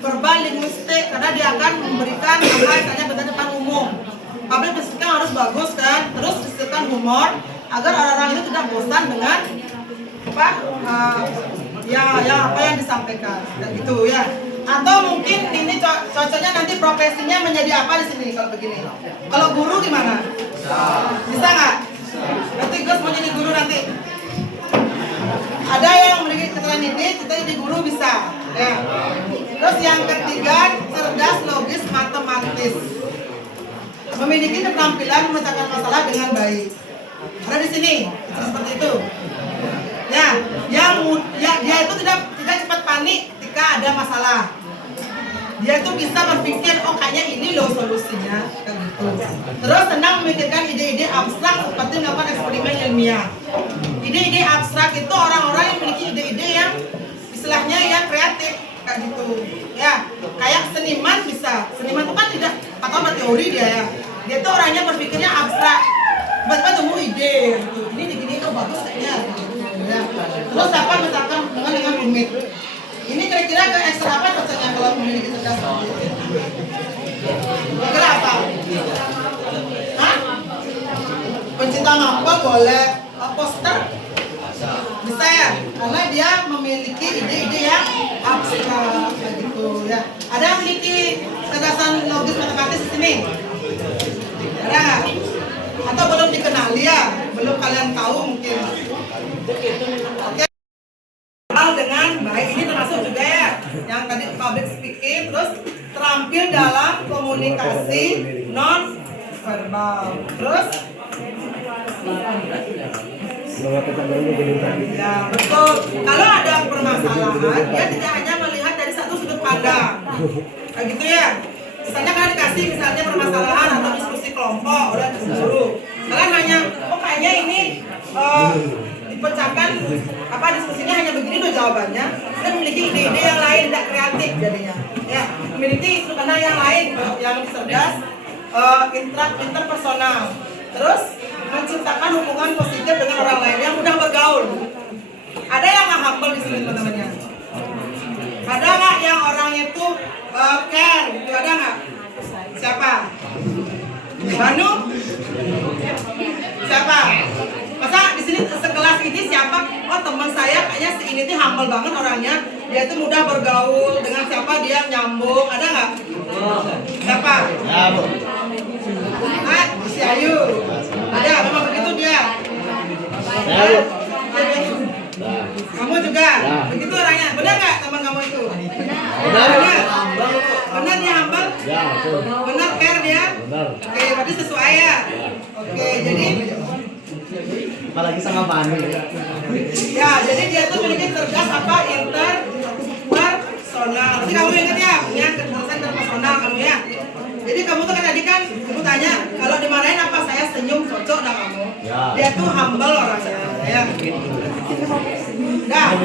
Verbal, linguistik, karena dia akan memberikan apa misalnya pada depan umum. Public speaking harus bagus kan, terus disediakan humor agar orang-orang itu tidak bosan dengan apa apa yang disampaikan, gitu ya. Atau mungkin ini cocoknya nanti profesinya menjadi apa di sini kalau begini. Kalau guru gimana? Bisa nggak? Nanti Gus mau jadi guru nanti. Ada yang memiliki keterampilan ini, kita jadi guru bisa. Ya. Terus yang ketiga, cerdas, logis, matematis. Memiliki keterampilan memecahkan masalah dengan baik. Ada di sini, seperti itu. Ya, dia itu tidak cepat panik ketika ada masalah. Dia itu bisa berpikir, oh kayaknya ini loh solusinya, kayak gitu. Terus senang memikirkan ide-ide abstrak seperti melakukan eksperimen ilmiah. Ide-ide abstrak itu orang-orang yang memiliki ide-ide yang istilahnya yang kreatif, kayak gitu. Ya, kayak seniman bisa. Seniman itu kan tidak atau berteori dia ya. Dia itu orangnya berpikirnya abstrak. Tiba-tiba temu ide, gitu. Ini gini kok bagus kayaknya. Ya. Terus apa misalkan dengan rumit. Ini kira-kira ke ekstra apa cocoknya kalau memiliki cerdas? Kira-kira apa? Hah? Pencinta mangkok boleh, poster bisa ya, karena dia memiliki ide-ide yang abstrak gitu ya. Ada yang memiliki kecerdasan logis matematis di sini? Ada nggak? Atau belum dikenali ya? Belum kalian tahu mungkin? Oke. Dengan baik ini termasuk juga ya yang tadi public speaking, terus terampil dalam komunikasi non verbal, terus ya betul, kalau ada permasalahan dia tidak hanya melihat dari satu sudut pandang kayak gitu ya. Misalnya kalian dikasih misalnya permasalahan atau diskusi kelompok oleh guru, kalian hanya oh kayaknya ini dipecahkan apa diskusinya hanya begini loh jawabannya. Kita memiliki ide-ide yang lain, tidak kreatif jadinya. Ya, memiliki sudut pandang yang lain yang cerdas, interpersonal. Terus menciptakan hubungan positif dengan orang lain yang mudah bergaul. Ada yang nggak humble di sini teman-temannya? Ada nggak yang orangnya itu care gitu? Ada nggak? Siapa? Banu? Siapa? Masa di sini sekelas ini siapa? Oh teman saya kayaknya si ini tuh humble banget orangnya. Dia tuh mudah bergaul dengan siapa dia nyambung. Ada nggak? Siapa? Si Ayu. Ada, memang begitu dia. Kamu juga? Begitu orangnya. Benar nggak teman kamu itu? Benar. Benar dia humble? Benar care dia? Oke, berarti sesuai ya. Oke, jadi apalagi sama Manu ya, jadi dia tuh memiliki cerdas apa interpersonal. Nanti kamu ingat ya, punya kecerdasan interpersonal kamu ya. Jadi kamu tuh kan tadi kan kamu tanya kalau dimarahin apa saya senyum cocok dah kamu. Ya. Dia tuh humble orangnya ya. Nah,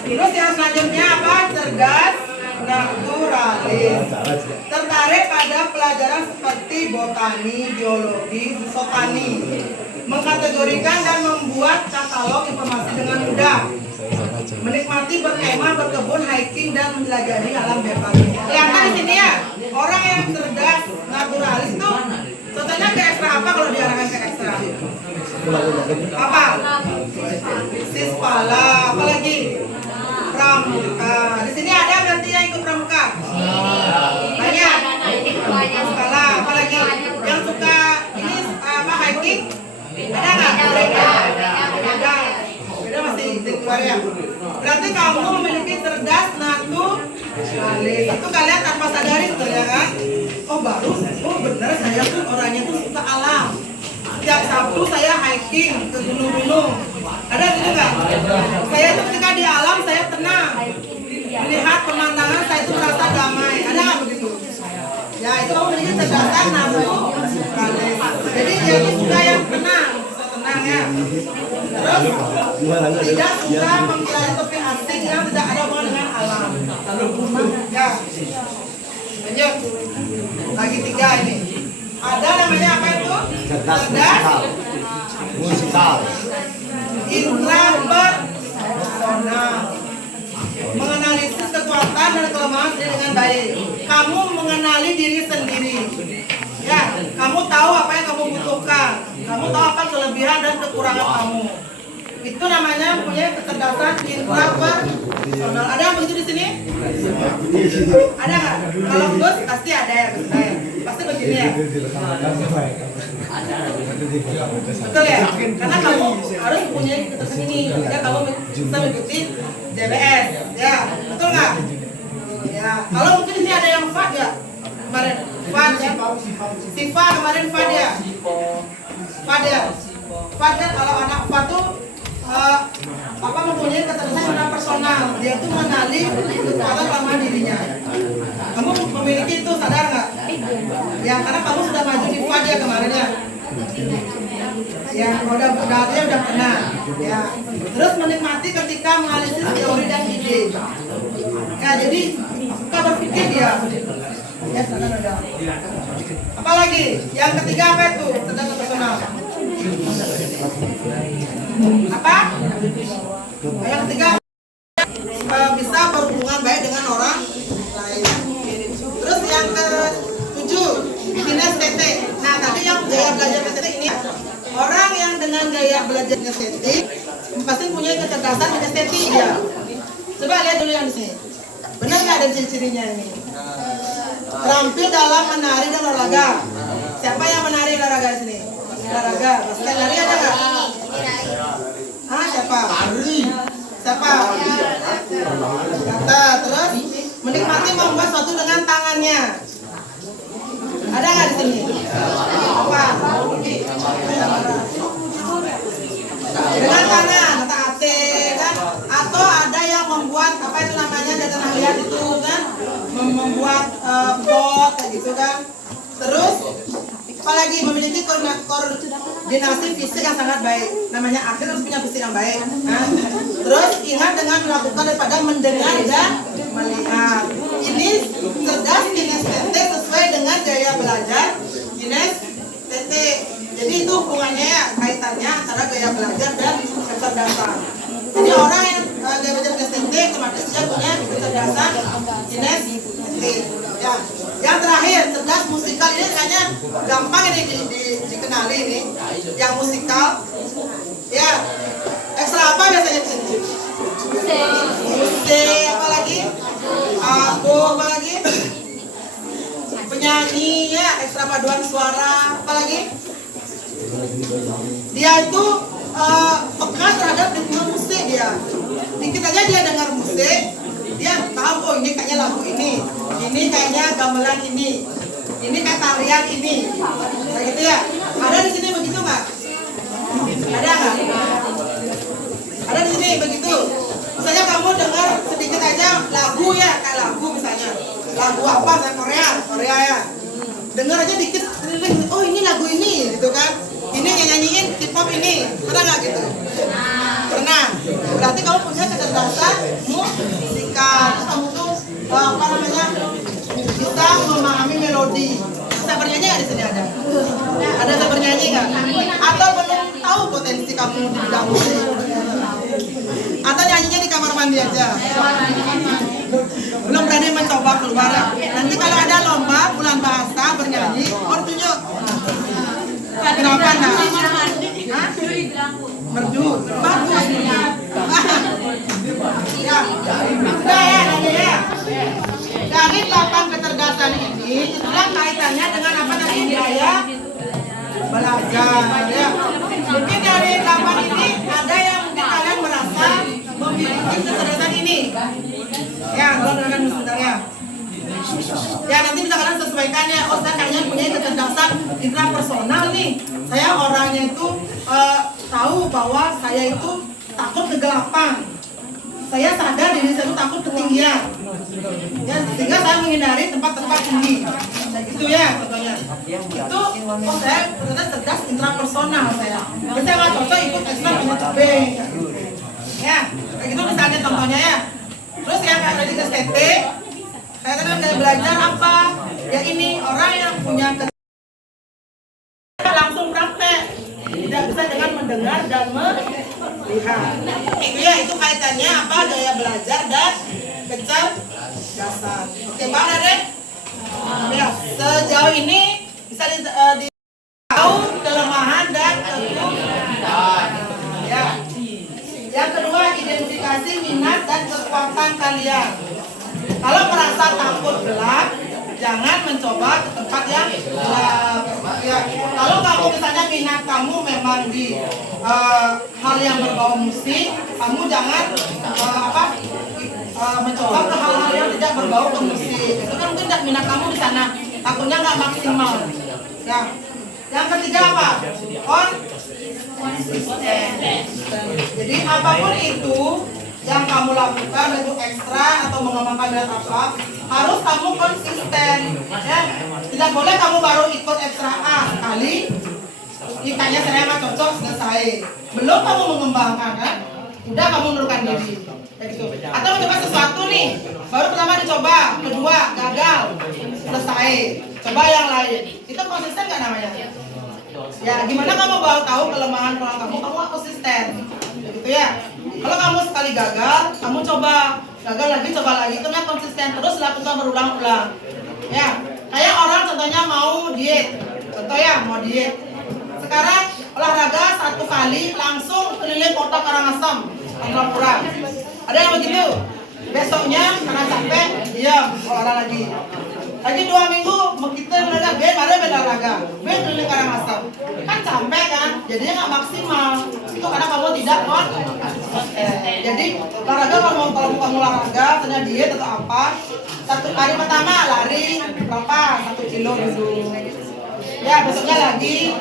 terus yang selanjutnya apa? Cerdas, naturalis. Tertarik pada pelajaran seperti botani, biologi, botani. Mengkategorikan dan membuat katalog informasi dengan mudah. Menikmati berkemah, berkebun, hiking dan menjelajahi alam bebas. Kelihatan di sini ya, orang yang cerdas, naturalis itu contohnya ke ekstra apa kalau diarahkan ke ekstra? Apa? Sispala, apa lagi? Pramuka. Di sini ada berarti yang ikut pramuka? Banyak. Sispala, apa lagi? Yang suka ini apa hiking? Ada nggak? Ada. Beda masih di luar ya. Berarti kamu memiliki cerdas naturalis. Itu kalian tanpa sadari betul ya kan? Oh baru, oh benar saya tuh orangnya tuh suka alam. Tiap Sabtu saya hiking ke gunung-gunung. Ada gitu nggak? Saya tuh ketika di alam saya tenang. Melihat pemandangan saya tuh merasa damai. Ada nggak begitu? Ya itu kamu memiliki cerdasan naturalis. Jadi dia itu juga yang tenang. Ya. Terus tidak suka mempelajari topik asing yang tidak ada hubungan dengan alam. Ya. Lanjut. Lagi 3 ini. Ada namanya apa itu? Cerdas musikal. Indra kekuatan dan kelemahan diri dengan baik. Kamu mengenali diri sendiri. Ya, kamu tahu apa yang kamu butuhkan. Kamu tahu apa kelebihan dan kekurangan kamu. Itu namanya punya kecerdasan intrapersonal. Ada yang begitu di sini? Ada nggak? Kalau Gus pasti ada ya, Gus saya. Pasti begini ya. Betul ya? Karena kamu harus punya kecerdasan ini. Ya, kamu bisa mengikuti JBS. Ya, betul nggak? Ya, kalau mungkin ini ada yang FAD ya. Kemarin FAD ya. Sifa kemarin FAD ya. FAD ya. FAD kan kalau anak FAD tuh apa mempunyai kecerdasan personal, dia tuh mengenali kekuatan kelemahan dirinya. Kamu memiliki itu, sadar nggak? Ya, karena kamu sudah maju di FAD ya kemarin ya. Ya, udah pernah. Ya, terus menikmati ketika menganalisis teori dan ide. Ya, jadi suka berpikir dia. Ya, sadar udah. Apalagi yang ketiga apa itu? Kecerdasan personal. Apa? Yang ketiga bisa berhubungan baik dengan orang lain. Terus yang ketujuh kinestetik. Nah, tadi yang gaya belajar kinestetik ini orang yang dengan gaya belajar kinestetik pasti punya kecerdasan kinestetik ya. Coba lihat dulu yang di sini. Benar nggak ada ciri-cirinya ini? Terampil dalam menari dan olahraga. Siapa yang menari olahraga di sini? Olahraga. Basket lari ada nggak? Ah, siapa? Siapa? Kata. Terus menikmati membuat sesuatu dengan tangannya. Ada nggak di sini? Apa? Dengan tangan, kata ate kan? Atau ada yang membuat apa itu namanya? Jangan lihat itu kan? Membuat pot kayak gitu kan? Terus apalagi memiliki koordinasi fisik yang sangat baik. Namanya atlet harus punya fisik yang baik. Nah, terus ingat dengan melakukan daripada mendengar dan melihat. Ini cerdas kinestetik sesuai dengan gaya belajar kinestetik. Jadi itu hubungannya ya, kaitannya antara gaya belajar dan kecerdasan. Jadi orang yang gaya belajar kinestetik otomatis dia punya kecerdasan kinestetik. Ya. Yang terakhir, cerdas musikal ini kayaknya gampang ini dikenali ini. Yang musikal, ya. Ekstra apa biasanya di sini? Musik, apa lagi? Apa lagi? Penyanyi, ya. Ekstra paduan suara, apa lagi? Dia itu peka terhadap ritme musik dia. Dikit aja dia dengar musik, dia tahu oh ini kayaknya lagu ini kayaknya gamelan ini kayak tarian ini, kayak gitu ya. Ada di sini begitu nggak? Ada nggak? Ada di sini begitu. Misalnya kamu dengar sedikit aja lagu ya, kayak lagu misalnya lagu apa, misalnya Korea ya. Dengar aja dikit, oh ini lagu ini, gitu kan? Ini yang nyanyiin K-pop ini, pernah nggak gitu? Pernah. Berarti kamu punya kecerdasan musikal. Terus kamu tuh apa namanya? Bisa memahami melodi. Bisa bernyanyi nggak di sini ada? Ada bisa bernyanyi nggak? Atau belum tahu potensi kamu di bidang musik? Atau nyanyinya di kamar mandi aja? Belum berani mencoba keluar. Nanti kalau ada lomba bulan bahasa bernyanyi, mau tunjuk. Kenapa enggak? Hah? Merdu. Bagus. Ya. Sudah ya, tadi ya. Dari 8 kecerdasan ini, itulah kaitannya dengan apa tadi gaya belajar. Ya. Mungkin dari 8 ini ada yang mungkin kalian merasa memiliki kecerdasan ini. Ya, kalau dengarkan sebenarnya. Ya nanti bisa kalian sesuaikannya. Oh saya kayaknya punya kecerdasan intrapersonal nih. Saya orangnya itu tahu bahwa saya itu takut kegelapan. Saya sadar diri saya itu takut ketinggian. Ya, sehingga saya menghindari tempat-tempat tinggi. Nah, gitu ya contohnya. Itu oh saya ternyata cerdas intrapersonal saya. Saya nggak cocok ikut ekstra B. Ya, kayak gitu misalnya contohnya ya. Terus yang kayak tadi estetik. Saya kan kayak belajar apa? Ya ini orang yang punya langsung praktek, tidak bisa dengan mendengar dan melihat. Itu ya itu kaitannya apa? Gaya belajar dan kecerdasan. dasar. Oke, Bang Dede? Ya, sejauh ini bisa tahu kelemahan dan kekuatan. Ya. Yang kedua, identifikasi minat dan kekuatan kalian. Kalau merasa takut gelap, jangan mencoba ke tempat yang gelap. Ya. Kalau kamu misalnya minat kamu memang di hal yang berbau musik, kamu jangan mencoba ke hal-hal yang tidak berbau ke musik. Itu kan mungkin tidak minat kamu di sana, takutnya nggak maksimal. Ya. Yang ketiga apa? Konsisten. Jadi apapun itu yang kamu lakukan, itu ekstra atau mengembangkan minat apa, harus kamu konsisten. Ya. Tidak boleh kamu baru ikut ekstra A sekali, ikannya saya nggak cocok, selesai. Belum kamu mengembangkan kan? Udah kamu mundurkan diri. Gitu. Atau mencoba sesuatu nih, baru pertama dicoba, kedua gagal, selesai. Coba yang lain. Itu konsisten nggak namanya? Ya, gimana kamu baru tahu kelemahan kamu konsisten. Gitu ya. Kalau kamu sekali gagal, kamu coba lagi, itu namanya konsisten. Terus lakukan berulang-ulang. Ya, kayak orang contohnya mau diet. Contoh ya, mau diet. Sekarang olahraga 1 kali langsung keliling kota Karangasem, Pura. Ada yang begitu? Besoknya karena capek, diam, olahraga lagi. Lagi 2 minggu kita olahraga, beda olahraga, keliling Karangasem. Kan capek kan? Jadinya nggak maksimal. Itu karena kamu tidak jadi olahraga kalau kamu olahraga, misalnya diet atau apa, 1 hari pertama lari berapa? 1 kilo dulu. Ya besoknya lagi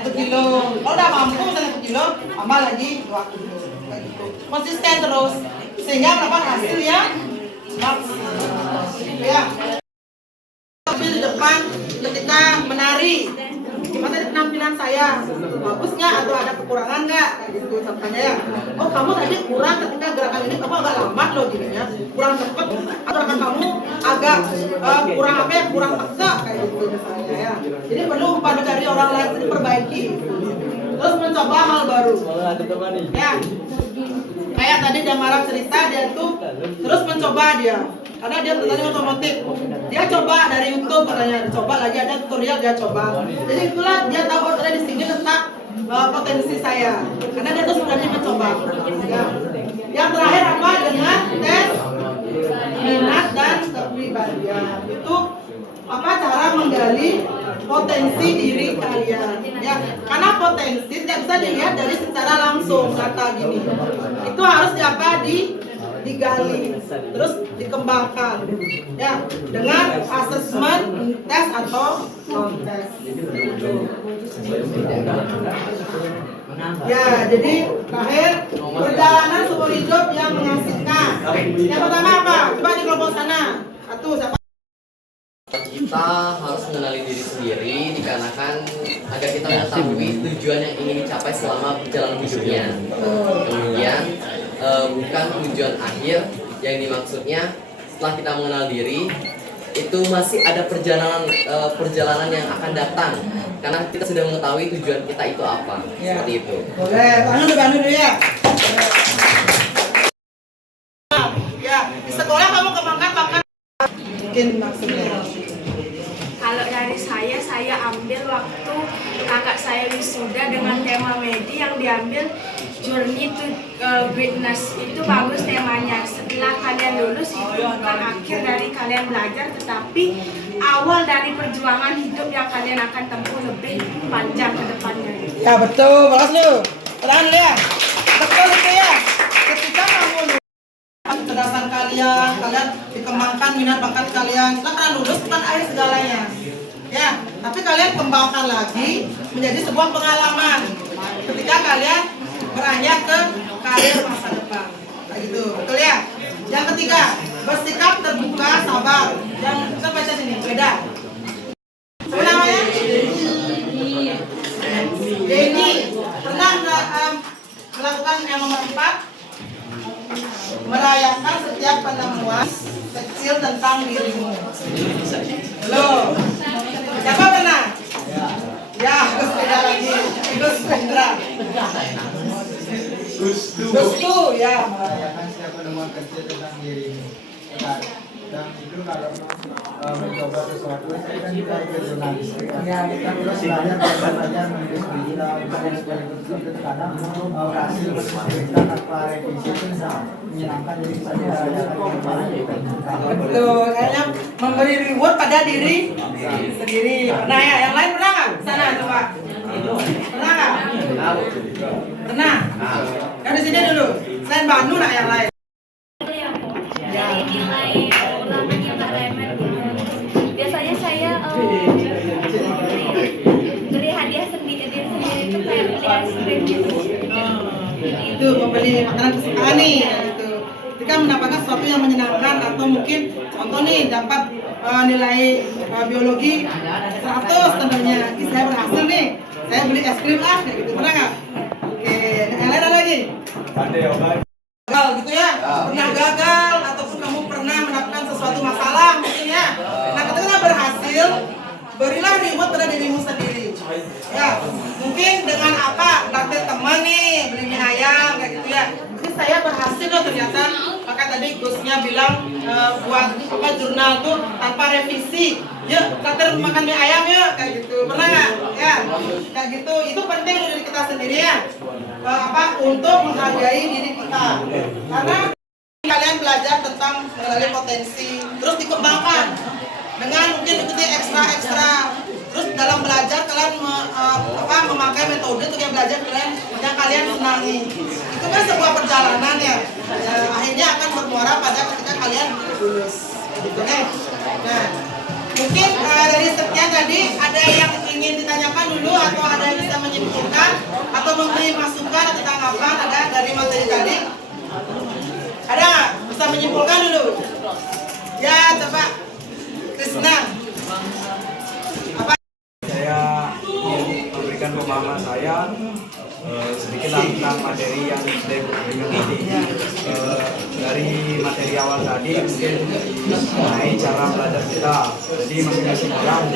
1 kilo. Kalau udah mampu misalnya 1 kilo, tambah lagi 2 kilo. Konsisten terus sehingga mendapat hasil yang maksimal. Ya. Tapi di depan ketika menari, gimana tadi penampilan saya? Bagus nggak atau ada kekurangan nggak? Gitu contohnya ya. Oh kamu tadi kurang ketika gerakan ini, kamu agak lambat loh gininya, kurang cepat, atau gerakan kamu agak kurang apa ya, kurang tegak kayak gitu misalnya ya. Jadi perlu pada dari orang lain itu diperbaiki. Terus mencoba hal baru. Ya. Kayak tadi Damara cerita, dia tuh terus mencoba dia, karena dia tadi otomotif, dia coba dari YouTube katanya, coba lagi ada tutorial dia coba. Jadi itulah dia tahu ada di sini letak potensi saya, karena dia tuh sudah mencoba. Ya. Yang terakhir apa? Dengan tes minat dan kepribadian. Itu apa cara menggali potensi diri kalian ya, karena potensi tidak bisa dilihat dari secara langsung kata gini, itu harus digali terus dikembangkan ya dengan asesmen, tes atau kontes ya. Jadi terakhir, perjalanan seumur hidup yang mengasihkan. Yang pertama apa? Coba di kelompok sana. Siapa? Kita harus mengenali diri sendiri dikarenakan agar kita mengetahui tujuan yang ingin dicapai selama perjalanan hidupnya. Kemudian bukan tujuan akhir, yang dimaksudnya setelah kita mengenal diri itu masih ada perjalanan yang akan datang karena kita sudah mengetahui tujuan kita itu apa. Seperti itu. Boleh, tangan dulu ya. Ya, di sekolah kamu kembangkan bakat mungkin maksudnya. Kalau dari saya ambil waktu kakak saya wisuda dengan tema medi yang diambil Journey to Greatness. Itu bagus temanya. Setelah kalian lulus itu bukan akhir dari kalian belajar, tetapi awal dari perjuangan hidup yang kalian akan tempuh lebih panjang ke depannya. Ya betul, balas lu. Pelan ya. Betul itu ya. Ketika kamu kecerdasan kalian dikembangkan minat bakat kalian. Setelah kalian lulus bukan akhir segalanya. Ya, tapi kalian kembangkan lagi menjadi sebuah pengalaman ketika kalian beranjak ke karir masa depan. Kayak gitu. Betul ya? Yang ketiga, bersikap terbuka, sabar. Yang kita baca sini, beda. Apa namanya? Denny. Pernah melakukan yang nomor 4? Merayakan setiap penemuan kecil tentang dirimu. Loh, siapa pernah? Ya, Gus Pedra lagi. Gus Pedra. Gus Tu, ya. Merayakan setiap penemuan kecil tentang dirimu. itu kalau mencoba sesuatu saya kan juga ikut jurnalistik ya kita terus belajar menulis berita dan sekaligus itu kadang hasil berita tanpa revisi itu bisa menyenangkan jadi bisa Betul, kayaknya memberi reward pada diri sendiri. Pernah ya? Yang lain pernah nggak? Sana coba. Pernah nggak? Pernah. Kan di sini dulu. Selain Banu nak yang lain. Dari nilai ulangan yang tak remet gitu. Biasanya saya beli hadiah sendiri itu kayak beli es krim gitu. Itu membeli makanan kesukaan nih gitu. Ketika mendapatkan sesuatu yang menyenangkan atau mungkin contoh nih dapat nilai biologi 100 tentunya. Saya berhasil nih. Saya beli es krim lah kayak gitu. Pernah nggak? Oke, yang lain ada lagi? Gagal gitu ya, pernah gagal ataupun kamu pernah mendapatkan sesuatu masalah mungkin ya. Nah ketika berhasil, berilah reward pada dirimu sendiri. Ya, mungkin dengan apa? Traktir teman nih, beli mie ayam kayak gitu ya. Mungkin saya berhasil loh ternyata. Maka tadi Gusnya bilang buat apa jurnal tuh tanpa revisi. Yuk, traktir makan mie ayam yuk kayak gitu. Pernah nggak? Ya, kayak gitu. Itu penting loh dari kita sendiri ya. Untuk menghargai diri kita. Karena kalian belajar tentang mengenali potensi, terus dikembangkan dengan mungkin ikuti ekstra. Terus dalam belajar kalian memakai metode untuk yang belajar kalian senangi. Itu kan sebuah perjalanan ya. Akhirnya akan bermuara pada ketika kalian lulus. Oke. Nah, mungkin dari sekian tadi ada yang ingin ditanyakan dulu atau ada yang bisa menyimpulkan atau memberi masukan atau tanggapan ada dari materi tadi? Ada nggak? Bisa menyimpulkan dulu? Ya, coba Krisna. Apa? Saya ingin memberikan pemahaman saya sedikit tentang materi yang sudah diberikan tadi. Dari materi awal tadi mungkin mengenai cara belajar kita. Jadi masing-masing orang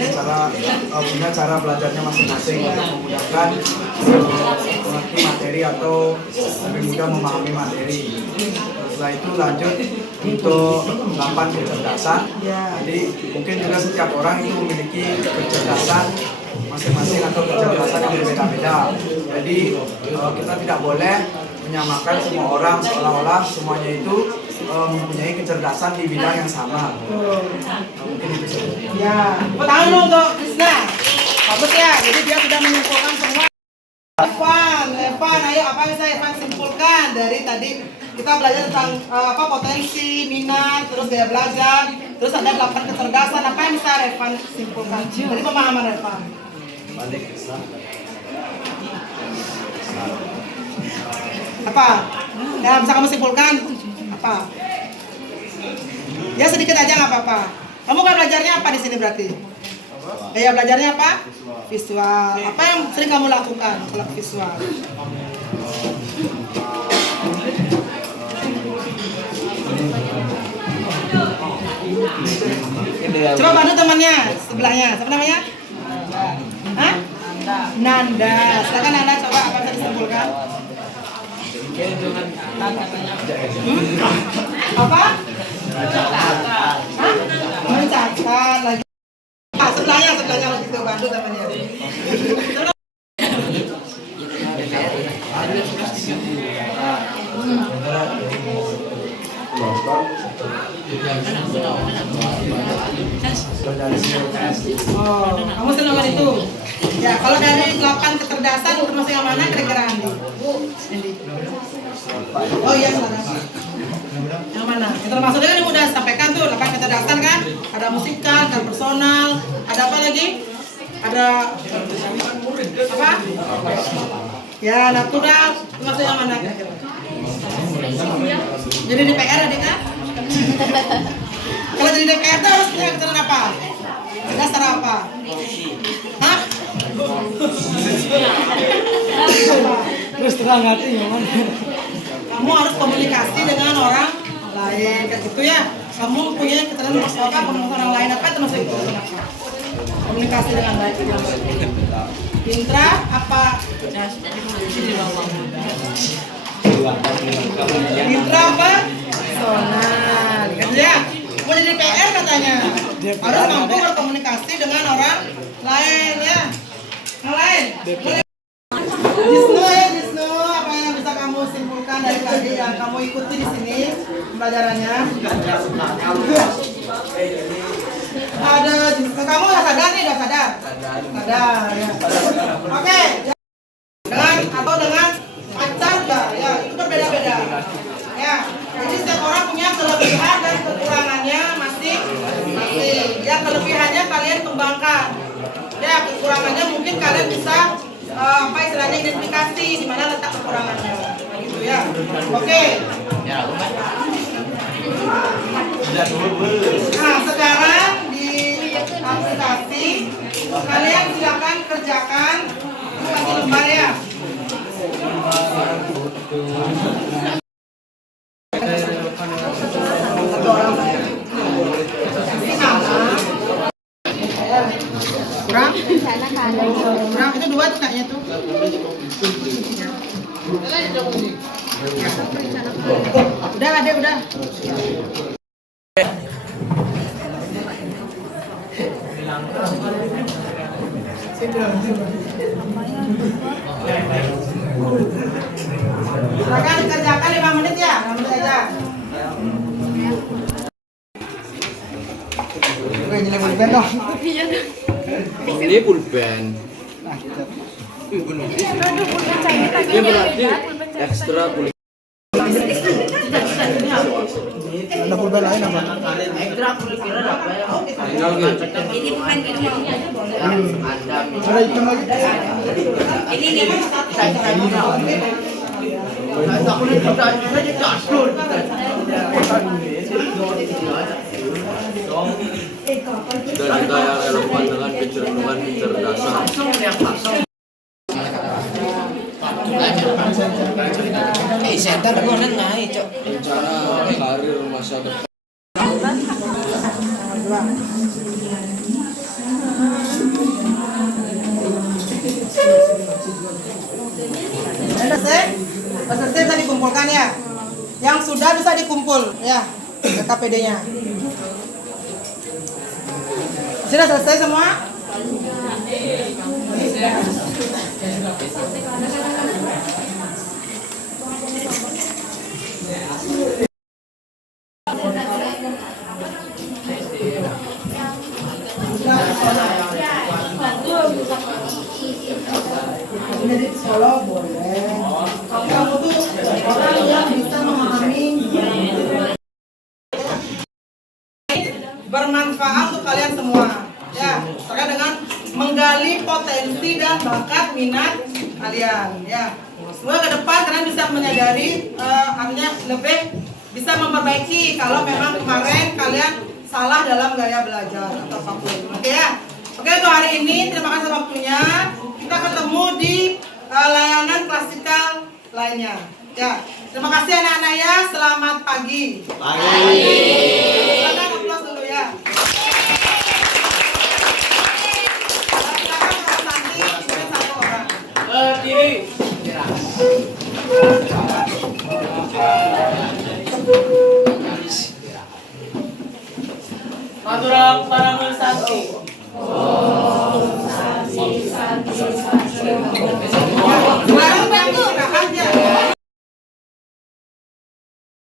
punya cara belajarnya masing-masing untuk memudahkan mengerti materi atau lebih mudah memahami materi. Setelah itu lanjut untuk 8 kecerdasan. Jadi mungkin juga setiap orang itu memiliki kecerdasan masing-masing atau kecerdasan yang berbeda-beda. Jadi kita tidak boleh menyamakan semua orang seolah-olah semuanya itu mempunyai kecerdasan di bidang yang sama. Mungkin itu saja. Ya, pertama untuk Krisna. Bagus ya. Jadi dia sudah menyimpulkan semua. Evan, ayo apa yang bisa Evan simpulkan dari tadi kita belajar tentang potensi, minat, terus gaya belajar, terus ada 8 kecerdasan. Apa yang bisa Evan simpulkan dari pemahaman Evan? Apa? Ya bisa kamu simpulkan? Apa? Ya sedikit aja nggak apa-apa. Kamu kan belajarnya apa di sini berarti? Gaya belajarnya apa? Visual. Apa yang sering kamu lakukan kalau visual? Coba bantu temannya sebelahnya. Siapa namanya? Hah? Nanda. Silakan Nanda, coba apa yang disimpulkan? Apa? Hah? Mencatat lagi. Sebelahnya gitu, bantu temannya. Oh, kamu senang dengan itu? Ya, kalau dari 8 kecerdasan termasuk yang mana kira-kira Andi? Oh iya, yang mana? Yang termasuknya kan udah sampaikan tuh 8 kecerdasan kan? Ada musikal, ada personal, ada apa lagi? Ada apa? Ya, natural, termasuk yang mana kira-kira? Jadi DPR adik kan? Kalau jadi DPR tuh harus punya kecerdasan apa? Dasar apa? Hah? Terus terang hati ya. Kamu harus komunikasi dengan orang lain kayak gitu ya. Kamu punya kecerdasan apa? Komunikasi orang lain apa termasuk itu? Komunikasi dengan baik. Intra apa? Intra apa? Personal. Gitu ya. mau jadi PR katanya. Harus mampu berkomunikasi dengan orang lain ya. Yang lain. Wisnu, apa yang bisa kamu simpulkan dari tadi yang kamu ikuti di sini pembelajarannya? Ada Wisnu, kamu udah sadar nih, udah sadar? Sadar ya. Oke. Dengan pacar ya itu berbeda-beda. Ya. Jadi setiap orang punya kelebihan dan kekurangannya masing. Ya kelebihannya kalian kembangkan. Ya kekurangannya mungkin kalian bisa apa istilahnya identifikasi di mana letak kekurangannya, gitu ya. Oke. Nah sekarang di aplikasi kalian silakan kerjakan bagi lembar ya. Kurang? Kurang itu 2 tuh kayaknya tuh. Udah ada udah. Silakan kerjakan 5 menit ya, 5 menit aja. Ini pulpen dong. Ini pulpen. Ini berarti ekstra pulpen. Ada pulpen lain apa? Ekstra pemikiran apa ya? Tinggal gitu. Ini bukan gini. Ada hitam lagi. Ini Dan kita yang relevan dengan kecenderungan kecerdasan. Setan mana naik, Cok? Rencana karir masa depan. Selesai bisa dikumpulkan ya. Yang sudah bisa dikumpul ya KPD-nya. Sudah selesai semua? Jadi psikolog boleh. Kamu tuh orang yang bisa memahami bermanfaat untuk kalian semua. Ya, terkait dengan menggali potensi dan bakat minat kalian. Ya, semoga ke depan kalian bisa menyadari, artinya lebih bisa memperbaiki kalau memang kemarin kalian salah dalam gaya belajar atau apapun. Oke ya. Oke untuk hari ini terima kasih waktunya. Kita ketemu di layanan klasikal lainnya. Ya, terima kasih anak-anak ya. Selamat pagi. Silakan aplaus dulu ya. Silakan Pak Santi, pimpin 1 orang. Berdiri. Satu orang para Santi.